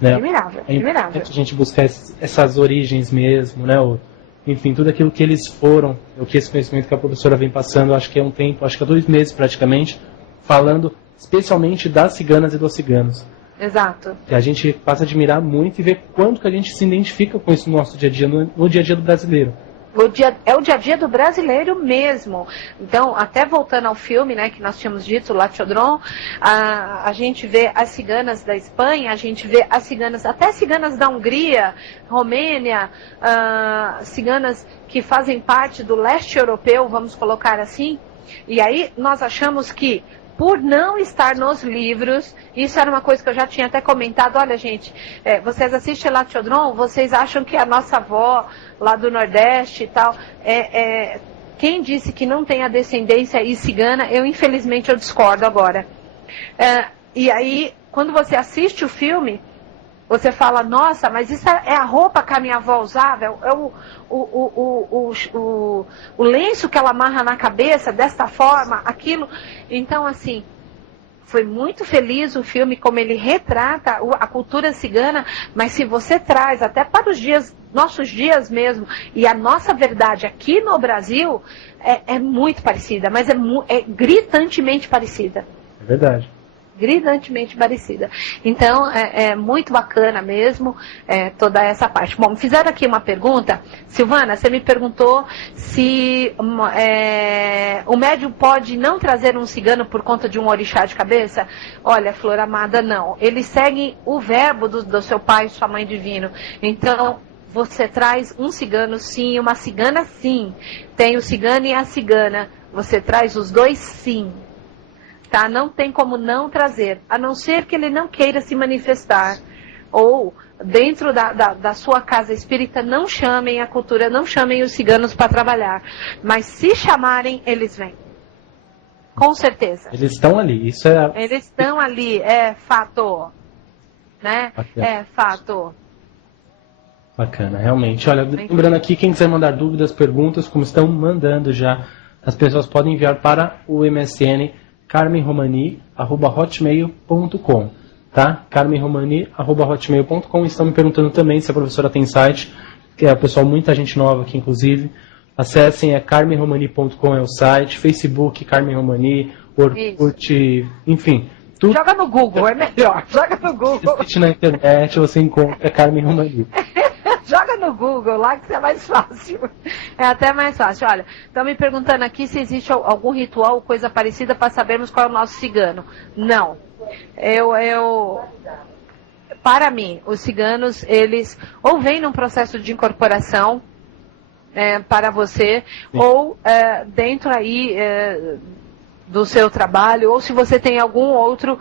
Né? Admirável, é admirável. A gente buscar essas origens mesmo, né? Enfim, tudo aquilo que eles foram, o que esse conhecimento que a professora vem passando, acho que é um tempo, acho que é 2 meses praticamente, falando especialmente das ciganas e dos ciganos. Exato. Que a gente passa a admirar muito e ver quanto que a gente se identifica com isso no nosso dia a dia, no dia a dia do brasileiro. É o dia a dia do brasileiro mesmo. Então, até voltando ao filme, né, que nós tínhamos dito, Latchodron, a gente vê as ciganas da Espanha, a gente vê as ciganas, até ciganas da Hungria, Romênia, ciganas que fazem parte do leste europeu, vamos colocar assim. E aí nós achamos que, por não estar nos livros, isso era uma coisa que eu já tinha até comentado, olha gente, vocês assistem Latchodron, vocês acham que a nossa avó lá do Nordeste e tal, quem disse que não tem a descendência aí cigana, infelizmente eu discordo agora. E aí, quando você assiste o filme, você fala, nossa, mas isso é a roupa que a minha avó usava, é o lenço que ela amarra na cabeça, desta forma, aquilo. Então, assim, foi muito feliz o filme, como ele retrata a cultura cigana, mas se você traz até para os nossos dias mesmo, e a nossa verdade aqui no Brasil, é muito parecida, mas é gritantemente parecida. É verdade. Gritantemente parecida. Então, é muito bacana mesmo toda essa parte. Bom, me fizeram aqui uma pergunta. Silvana, você me perguntou se o médium pode não trazer um cigano por conta de um orixá de cabeça? Olha, Flor amada, não. Eles seguem o verbo do seu pai e sua mãe divino. Então, você traz um cigano sim, uma cigana sim. Tem o cigano e a cigana. Você traz os dois sim. Tá? Não tem como não trazer, a não ser que ele não queira se manifestar. Ou, dentro da sua casa espírita, não chamem a cultura, não chamem os ciganos para trabalhar. Mas se chamarem, eles vêm. Com certeza. Eles estão ali, isso Eles estão ali, é fato. Né? É fato. Bacana, realmente. Olha, lembrando aqui, quem quiser mandar dúvidas, perguntas, como estão mandando já, as pessoas podem enviar para o MSN carmenromani@hotmail.com, tá? carmenromani@hotmail.com. Estão me perguntando também se a professora tem site, que é o pessoal, muita gente nova aqui, inclusive. Acessem, carmenromani.com é o site, Facebook, Carmen Romani, Orkut, enfim. Tudo. Joga no Google, é melhor. Joga no Google. Existe na internet, você encontra Carmen Romani. Joga no Google lá que é mais fácil. É até mais fácil. Olha, estão me perguntando aqui se existe algum ritual ou coisa parecida para sabermos qual é o nosso cigano. Não. Para mim, os ciganos, eles ou vêm num processo de incorporação para você, sim, ou dentro aí do seu trabalho, ou se você tem algum outro,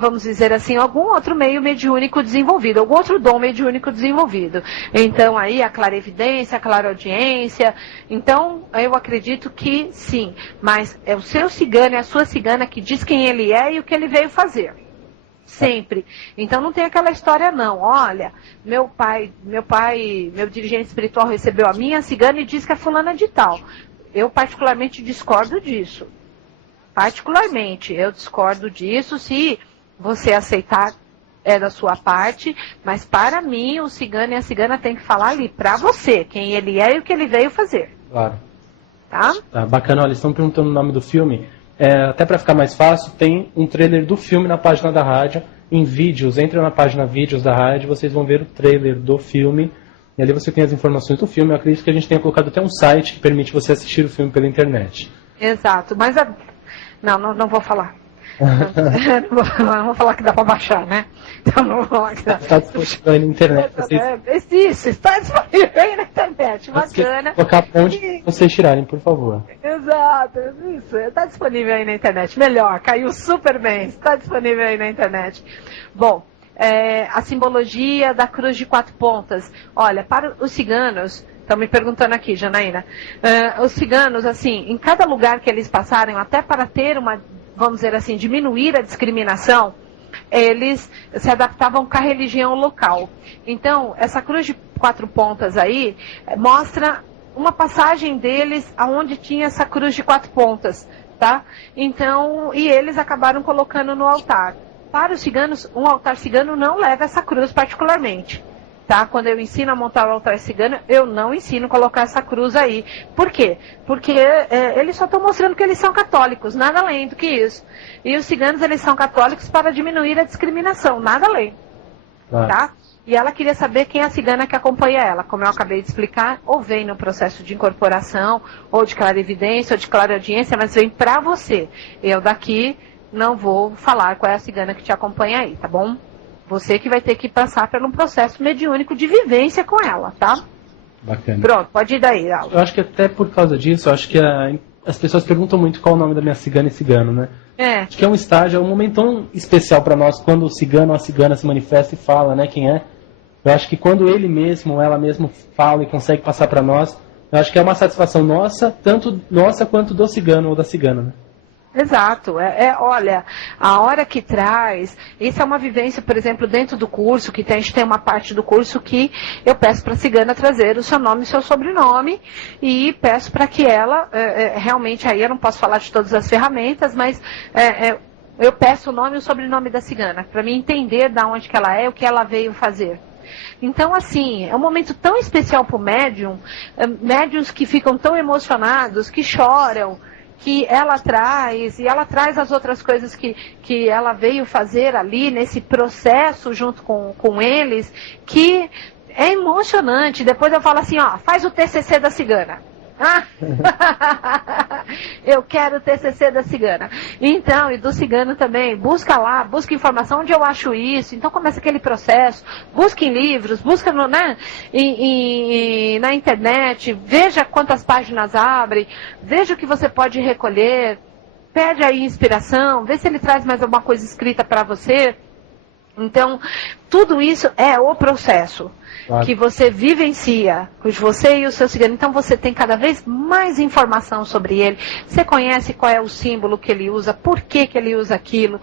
vamos dizer assim, algum outro meio mediúnico desenvolvido, algum outro dom mediúnico desenvolvido. Então aí a clarevidência, a clareaudiência, então eu acredito que sim, mas é o seu cigano e a sua cigana que diz quem ele é e o que ele veio fazer. Sempre. Então não tem aquela história não, olha, meu dirigente espiritual recebeu a minha cigana e diz que é fulana de tal. Eu particularmente discordo disso. Particularmente, eu discordo disso, se você aceitar é da sua parte, mas para mim o cigano e a cigana tem que falar ali, para você, quem ele é e o que ele veio fazer. Claro. Tá? Tá, bacana, olha, estão perguntando o nome do filme, até para ficar mais fácil, tem um trailer do filme na página da rádio, em vídeos. Entra na página vídeos da rádio, vocês vão ver o trailer do filme, e ali você tem as informações do filme. Eu acredito que a gente tenha colocado até um site que permite você assistir o filme pela internet. Exato, mas não vou falar. Não vou falar que dá para baixar, né? Então não vou falar que dá. Está disponível aí na internet. Isso, está disponível aí na internet. Bacana. Colocar a ponte para vocês tirarem, por favor. Exato, isso. Está disponível aí na internet. Melhor, caiu super bem. Está disponível aí na internet. Bom, a simbologia da cruz de 4 pontas. Olha, para os ciganos, estão me perguntando aqui, Janaína, os ciganos, assim, em cada lugar que eles passaram, até para ter vamos dizer assim, diminuir a discriminação, eles se adaptavam com a religião local. Então, essa cruz de 4 pontas aí mostra uma passagem deles aonde tinha essa cruz de 4 pontas, tá? Então, e eles acabaram colocando no altar. Para os ciganos, um altar cigano não leva essa cruz particularmente. Tá? Quando eu ensino a montar o altar cigano, eu não ensino a colocar essa cruz aí. Por quê? Porque eles só estão mostrando que eles são católicos, nada além do que isso. E os ciganos, eles são católicos para diminuir a discriminação, nada além. Tá? E ela queria saber quem é a cigana que acompanha ela. Como eu acabei de explicar, ou vem no processo de incorporação, ou de clarividência, ou de clareaudiência, mas vem para você. Eu daqui não vou falar qual é a cigana que te acompanha aí, tá bom? Você que vai ter que passar por um processo mediúnico de vivência com ela, tá? Bacana. Pronto, pode ir daí, Aldo. Eu acho que até por causa disso, eu acho que as pessoas perguntam muito qual o nome da minha cigana e cigano, né? Acho que é um estágio, é um momento tão especial para nós, quando o cigano ou a cigana se manifesta e fala, né, quem é. Eu acho que quando ele mesmo ou ela mesmo fala e consegue passar para nós, eu acho que é uma satisfação nossa, tanto nossa quanto do cigano ou da cigana, né? Exato, olha, a hora que traz, isso é uma vivência, por exemplo, dentro do curso, que a gente tem uma parte do curso que eu peço para a cigana trazer o seu nome e seu sobrenome, e peço para que ela, realmente aí eu não posso falar de todas as ferramentas, mas eu peço o nome e o sobrenome da cigana, para mim entender de onde que ela é, o que ela veio fazer. Então, assim, é um momento tão especial para o médium, médiums que ficam tão emocionados, que choram, que ela traz, e ela traz as outras coisas que ela veio fazer ali nesse processo junto com eles, que é emocionante. Depois eu falo assim, ó, faz o TCC da cigana. Eu quero o TCC da cigana. Então, e do cigano também, busca lá, busca informação onde eu acho isso. Então começa aquele processo, busca em livros, busca na internet, veja quantas páginas abre, veja o que você pode recolher, pede aí inspiração, vê se ele traz mais alguma coisa escrita para você. Então, tudo isso é o processo. Claro. Que você vivencia, você e o seu cigano. Então você tem cada vez mais informação sobre ele. Você conhece qual é o símbolo que ele usa, por que ele usa aquilo,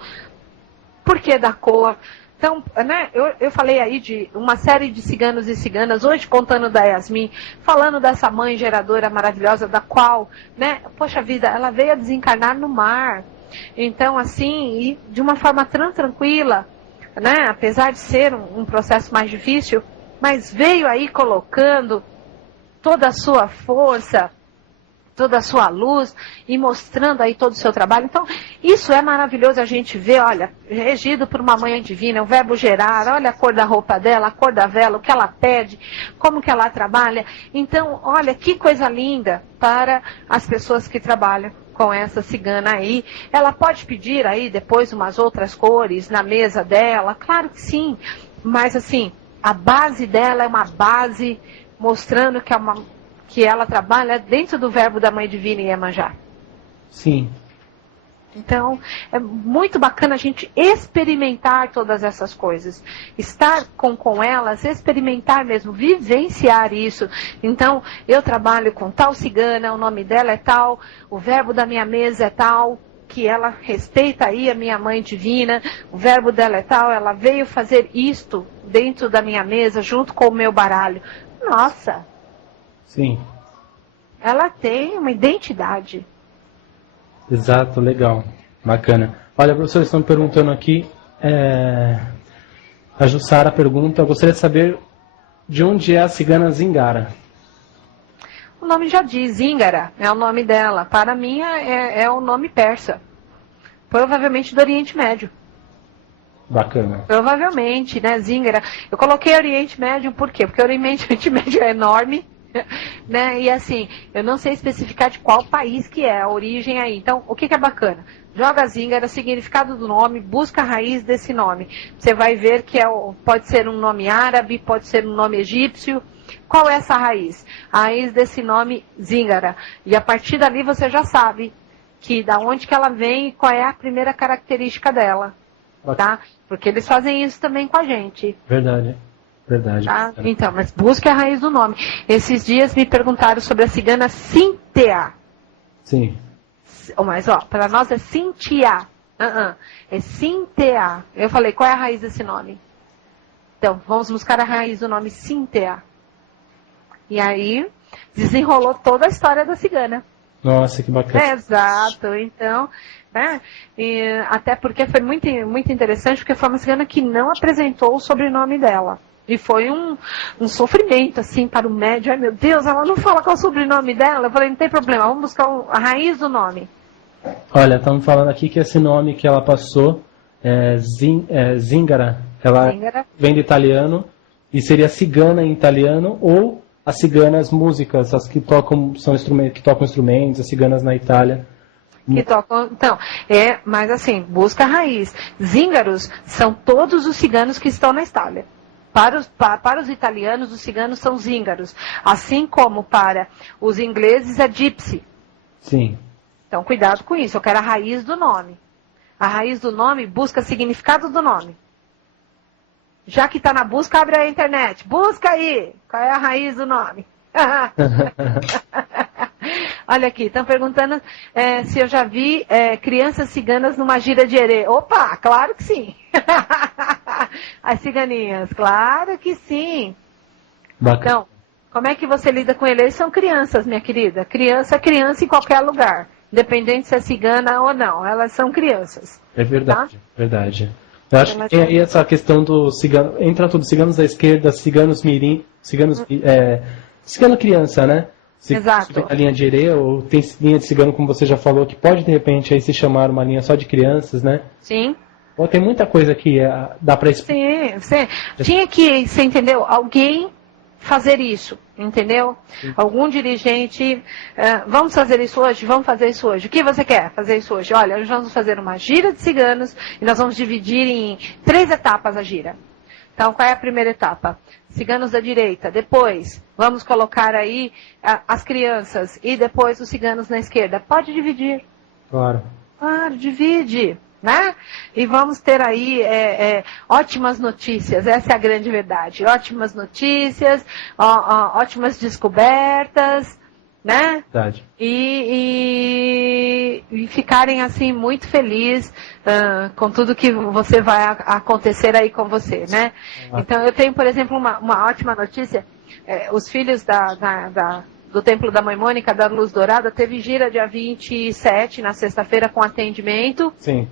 por que da cor. Então, né, eu falei aí de uma série de ciganos e ciganas, hoje contando da Yasmin, falando dessa mãe geradora maravilhosa, da qual, né, poxa vida, ela veio a desencarnar no mar. Então, assim, e de uma forma tranquila, né, apesar de ser um processo mais difícil, mas veio aí colocando toda a sua força, toda a sua luz e mostrando aí todo o seu trabalho. Então, isso é maravilhoso a gente ver, olha, regido por uma mãe divina, o verbo gerar, olha a cor da roupa dela, a cor da vela, o que ela pede, como que ela trabalha. Então, olha, que coisa linda para as pessoas que trabalham com essa cigana aí. Ela pode pedir aí depois umas outras cores na mesa dela, claro que sim, mas assim, a base dela é uma base mostrando que ela trabalha dentro do verbo da Mãe Divina em Iemanjá. Sim. Então, é muito bacana a gente experimentar todas essas coisas. Estar com elas, experimentar mesmo, vivenciar isso. Então, eu trabalho com tal cigana, o nome dela é tal, o verbo da minha mesa é tal, que ela respeita aí a minha Mãe Divina, o verbo dela é tal, ela veio fazer isto dentro da minha mesa, junto com o meu baralho. Nossa! Sim. Ela tem uma identidade. Exato, legal. Bacana. Olha, professores, estão me perguntando aqui, a Jussara pergunta, eu gostaria de saber de onde é a cigana Zingara. O nome já diz, Zíngara é o nome dela. Para mim é o nome persa. Provavelmente do Oriente Médio. Bacana. Provavelmente, né, Zíngara. Eu coloquei Oriente Médio por quê? Porque o Oriente Médio é enorme, né? E assim, eu não sei especificar de qual país que é a origem aí. Então, o que é bacana? Joga Zíngara, significado do nome, busca a raiz desse nome. Você vai ver que pode ser um nome árabe, pode ser um nome egípcio. Qual é essa raiz? A raiz desse nome Zíngara. E a partir dali você já sabe que da onde que ela vem e qual é a primeira característica dela. Tá? Porque eles fazem isso também com a gente. Verdade. Tá? Então, mas busque a raiz do nome. Esses dias me perguntaram sobre a cigana Cíntea. Sim. Mas, para nós é Cíntia. É Cíntea. Eu falei, qual é a raiz desse nome? Então, vamos buscar a raiz do nome Cíntea. E aí, desenrolou toda a história da cigana. Nossa, que bacana. Exato. Então, né? E até porque foi muito, muito interessante, porque foi uma cigana que não apresentou o sobrenome dela. E foi um sofrimento, assim, para o médico. Ai, meu Deus, ela não fala qual é o sobrenome dela. Eu falei, não tem problema, vamos buscar a raiz do nome. Olha, estamos falando aqui que esse nome que ela passou Zíngara. Ela Zíngara vem do italiano e seria cigana em italiano, ou as ciganas músicas, as que tocam instrumentos, as ciganas na Itália. Que tocam, então, mas assim, busca a raiz. Zíngaros são todos os ciganos que estão na Itália. Para os italianos, os ciganos são zíngaros. Assim como para os ingleses é gypsy. Sim. Então, cuidado com isso. Eu quero a raiz do nome. A raiz do nome busca significado do nome. Já que está na busca, abre a internet. Busca aí. Qual é a raiz do nome? Olha aqui, estão perguntando se eu já vi crianças ciganas numa gira de herê. Opa, claro que sim. As ciganinhas, claro que sim. Bacana. Então, como é que você lida com eles? Eles são crianças, minha querida. Criança é criança em qualquer lugar. Independente se é cigana ou não. Elas são crianças. É verdade, tá? Verdade. Eu acho que tem aí essa questão do cigano. Entra tudo, ciganos da esquerda, ciganos mirim, ciganos. Cigano criança, né? Exato. Tem a linha de herê, ou tem linha de cigano, como você já falou, que pode de repente aí se chamar uma linha só de crianças, né? Sim. Ou tem muita coisa que dá pra explicar. Sim. Tinha que, você entendeu? Alguém fazer isso, entendeu? Sim. Algum dirigente, vamos fazer isso hoje? Vamos fazer isso hoje. O que você quer fazer isso hoje? Olha, nós vamos fazer uma gira de ciganos e nós vamos dividir em 3 etapas a gira. Então, qual é a primeira etapa? Ciganos da direita. Depois, vamos colocar aí as crianças e depois os ciganos na esquerda. Pode dividir. Claro. Claro, divide. Né? E vamos ter aí ótimas notícias, essa é a grande verdade. Ótimas notícias, ótimas descobertas, né? Verdade. E ficarem assim muito felizes com tudo que você vai acontecer aí com você, né? Então eu tenho, por exemplo, uma ótima notícia. Os filhos do Templo da Mãe Mônica, da Luz Dourada, teve gira dia 27, na sexta-feira, com atendimento. Sim.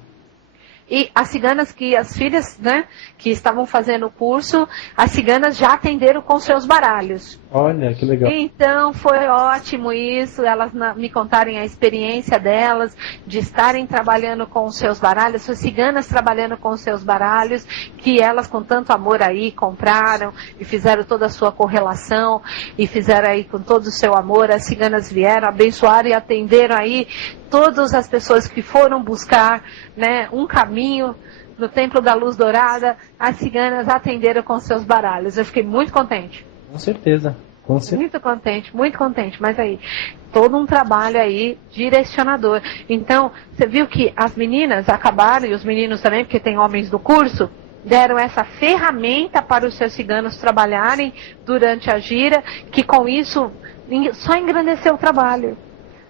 E as ciganas as filhas, né, que estavam fazendo o curso, as ciganas já atenderam com seus baralhos. Olha, que legal. Então, foi ótimo isso, elas me contarem a experiência delas, de estarem trabalhando com os seus baralhos, as ciganas trabalhando com os seus baralhos, que elas com tanto amor aí compraram e fizeram toda a sua correlação, e fizeram aí com todo o seu amor, as ciganas vieram, abençoaram e atenderam aí todas as pessoas que foram buscar, né, um caminho no Templo da Luz Dourada, as ciganas atenderam com seus baralhos. Eu fiquei muito contente. Com certeza. Muito contente. Mas aí, todo um trabalho aí direcionador. Então, você viu que as meninas acabaram, e os meninos também, porque tem homens do curso, deram essa ferramenta para os seus ciganos trabalharem durante a gira, que com isso só engrandeceu o trabalho.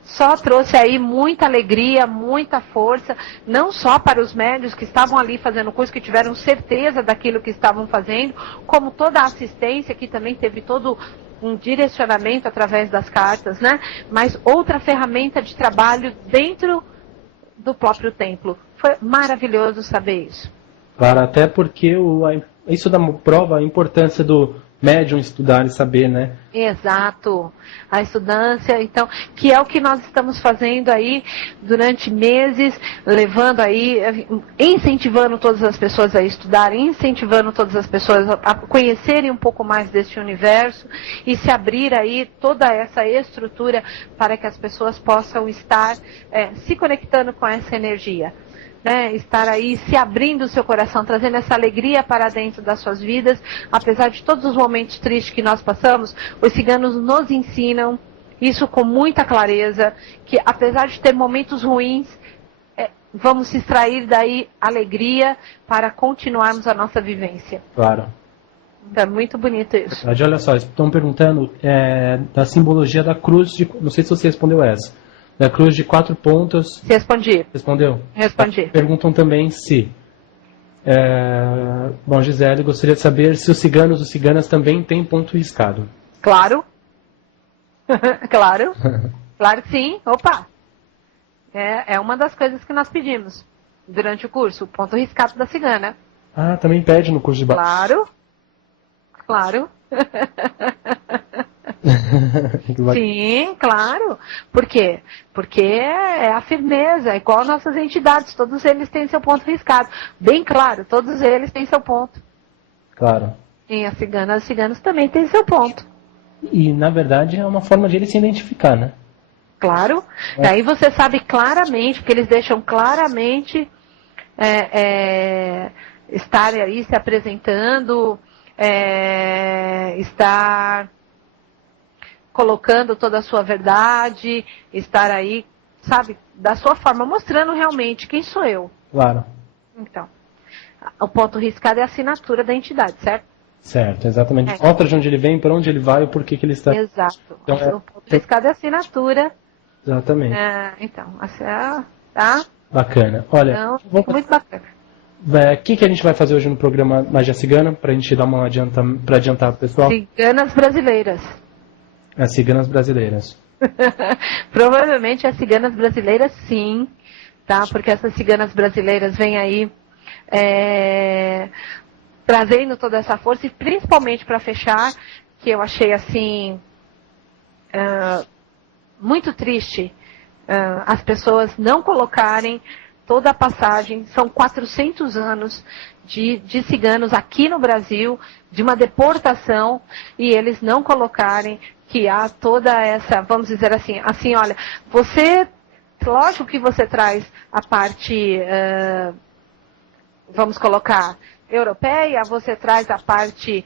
Só trouxe aí muita alegria, muita força, não só para os médios que estavam ali fazendo o curso, que tiveram certeza daquilo que estavam fazendo, como toda a assistência, que também teve todo um direcionamento através das cartas, né? Mas outra ferramenta de trabalho dentro do próprio templo. Foi maravilhoso saber isso. Claro, até porque isso dá prova a importância do médium estudar e saber, né? Exato, a estudância, então, que é o que nós estamos fazendo aí durante meses, levando aí, incentivando todas as pessoas a estudarem, incentivando todas as pessoas a conhecerem um pouco mais deste universo e se abrir aí toda essa estrutura para que as pessoas possam estar se conectando com essa energia. Né, estar aí se abrindo o seu coração, trazendo essa alegria para dentro das suas vidas, apesar de todos os momentos tristes que nós passamos, os ciganos nos ensinam isso com muita clareza, que apesar de ter momentos ruins, vamos se extrair daí alegria para continuarmos a nossa vivência. Claro. É muito bonito isso. Olha só, estão perguntando da simbologia da cruz, não sei se você respondeu essa. Da cruz de 4 pontas. Respondi. Respondeu? Respondi. Perguntam também se... Bom, Gisele, gostaria de saber se os ciganos e ciganas também têm ponto riscado. Claro. Claro. Claro que sim. Opa. É uma das coisas que nós pedimos durante o curso. O ponto riscado da cigana. Ah, também pede no curso de baixo. Claro. Claro. Sim, claro. Por quê? Porque é a firmeza, igual nossas entidades, todos eles têm seu ponto riscado. Bem claro, todos eles têm seu ponto. Claro. E as ciganas também têm seu ponto. E, na verdade, é uma forma de eles se identificar, né? Claro. Aí você sabe claramente, porque eles deixam claramente estar aí se apresentando, estar colocando toda a sua verdade, estar aí, sabe, da sua forma, mostrando realmente quem sou eu. Claro. Então, o ponto riscado é a assinatura da entidade, certo? Certo, exatamente. Mostra de onde ele vem, para onde ele vai, o porquê que ele está... Exato. Então, o ponto riscado é a assinatura. Exatamente. Então, tá? Bacana. Olha, então, muito bacana. O que a gente vai fazer hoje no programa Magia Cigana, para a gente dar uma para adiantar o pessoal? Ciganas brasileiras. As ciganas brasileiras. Provavelmente as ciganas brasileiras, sim, tá? Porque essas ciganas brasileiras vêm aí trazendo toda essa força, e principalmente para fechar, que eu achei assim muito triste as pessoas não colocarem toda a passagem, são 400 anos de ciganos aqui no Brasil, de uma deportação, e eles não colocarem que há toda essa, vamos dizer assim, olha, você, lógico que você traz a parte, vamos colocar, europeia, você traz a parte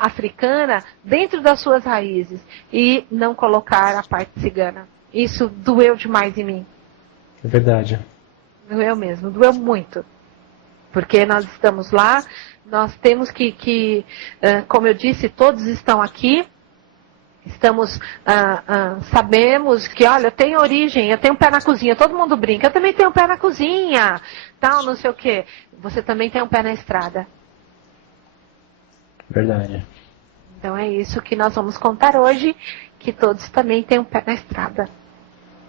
africana dentro das suas raízes, e não colocar a parte cigana. Isso doeu demais em mim. É verdade. Doeu mesmo, doeu muito. Porque nós estamos lá, nós temos que como eu disse, todos estão aqui, sabemos que, olha, eu tenho origem, eu tenho um pé na cozinha, todo mundo brinca, eu também tenho um pé na cozinha, tal, não sei o quê. Você também tem um pé na estrada. Verdade. Então é isso que nós vamos contar hoje, que todos também têm um pé na estrada.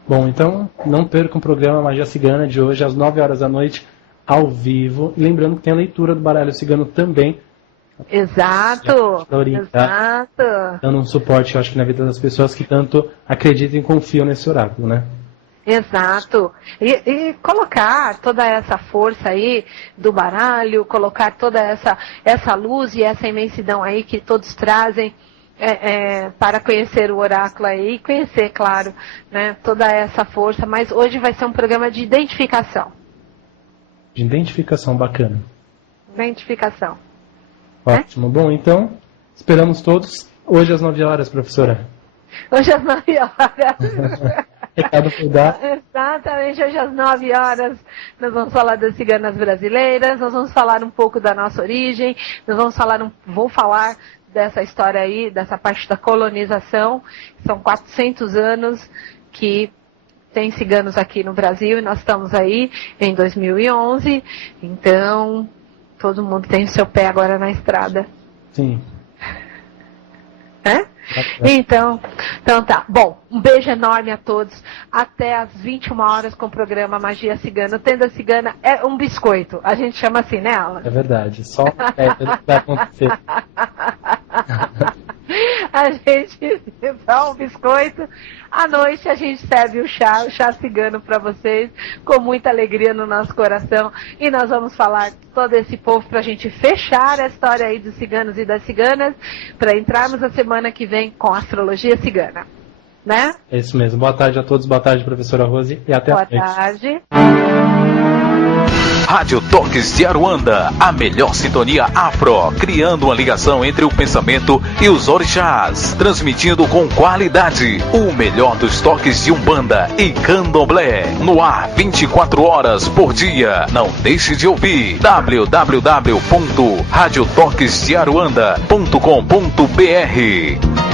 Bom, então não percam o programa Magia Cigana de hoje, às 9 horas da noite, ao vivo. E lembrando que tem a leitura do baralho cigano também. Exato, exato. Dando um suporte, eu acho que na vida das pessoas que tanto acreditam e confiam nesse oráculo, né? Exato. E colocar toda essa força aí do baralho, colocar toda essa luz e essa imensidão aí que todos trazem para conhecer o oráculo aí, e conhecer, claro, né, toda essa força. Mas hoje vai ser um programa de identificação. De identificação, bacana. Identificação. Ótimo. Bom, então, esperamos todos hoje às 9 horas, professora. Hoje às 9 horas. Recado por dar. Exatamente, hoje às 9 horas nós vamos falar das ciganas brasileiras, nós vamos falar um pouco da nossa origem, nós vamos vou falar dessa história aí, dessa parte da colonização. São 400 anos que tem ciganos aqui no Brasil e nós estamos aí em 2011, então todo mundo tem o seu pé agora na estrada. Sim. Então tá. Bom, um beijo enorme a todos. Até às 21 horas com o programa Magia Cigana. Tenda Cigana é um biscoito. A gente chama assim, né, Alan? É verdade. Só vai acontecer. A gente dá um biscoito. À noite a gente serve o chá cigano para vocês, com muita alegria no nosso coração. E nós vamos falar de todo esse povo para a gente fechar a história aí dos ciganos e das ciganas, para entrarmos a semana que vem com a astrologia cigana. Né? É isso mesmo. Boa tarde a todos, boa tarde, professora Rose, e até a próxima. Boa tarde. Rádio Toques de Aruanda, a melhor sintonia afro, criando uma ligação entre o pensamento e os orixás, transmitindo com qualidade o melhor dos toques de Umbanda e Candomblé, no ar 24 horas por dia. Não deixe de ouvir www.radiotoquesdearuanda.com.br.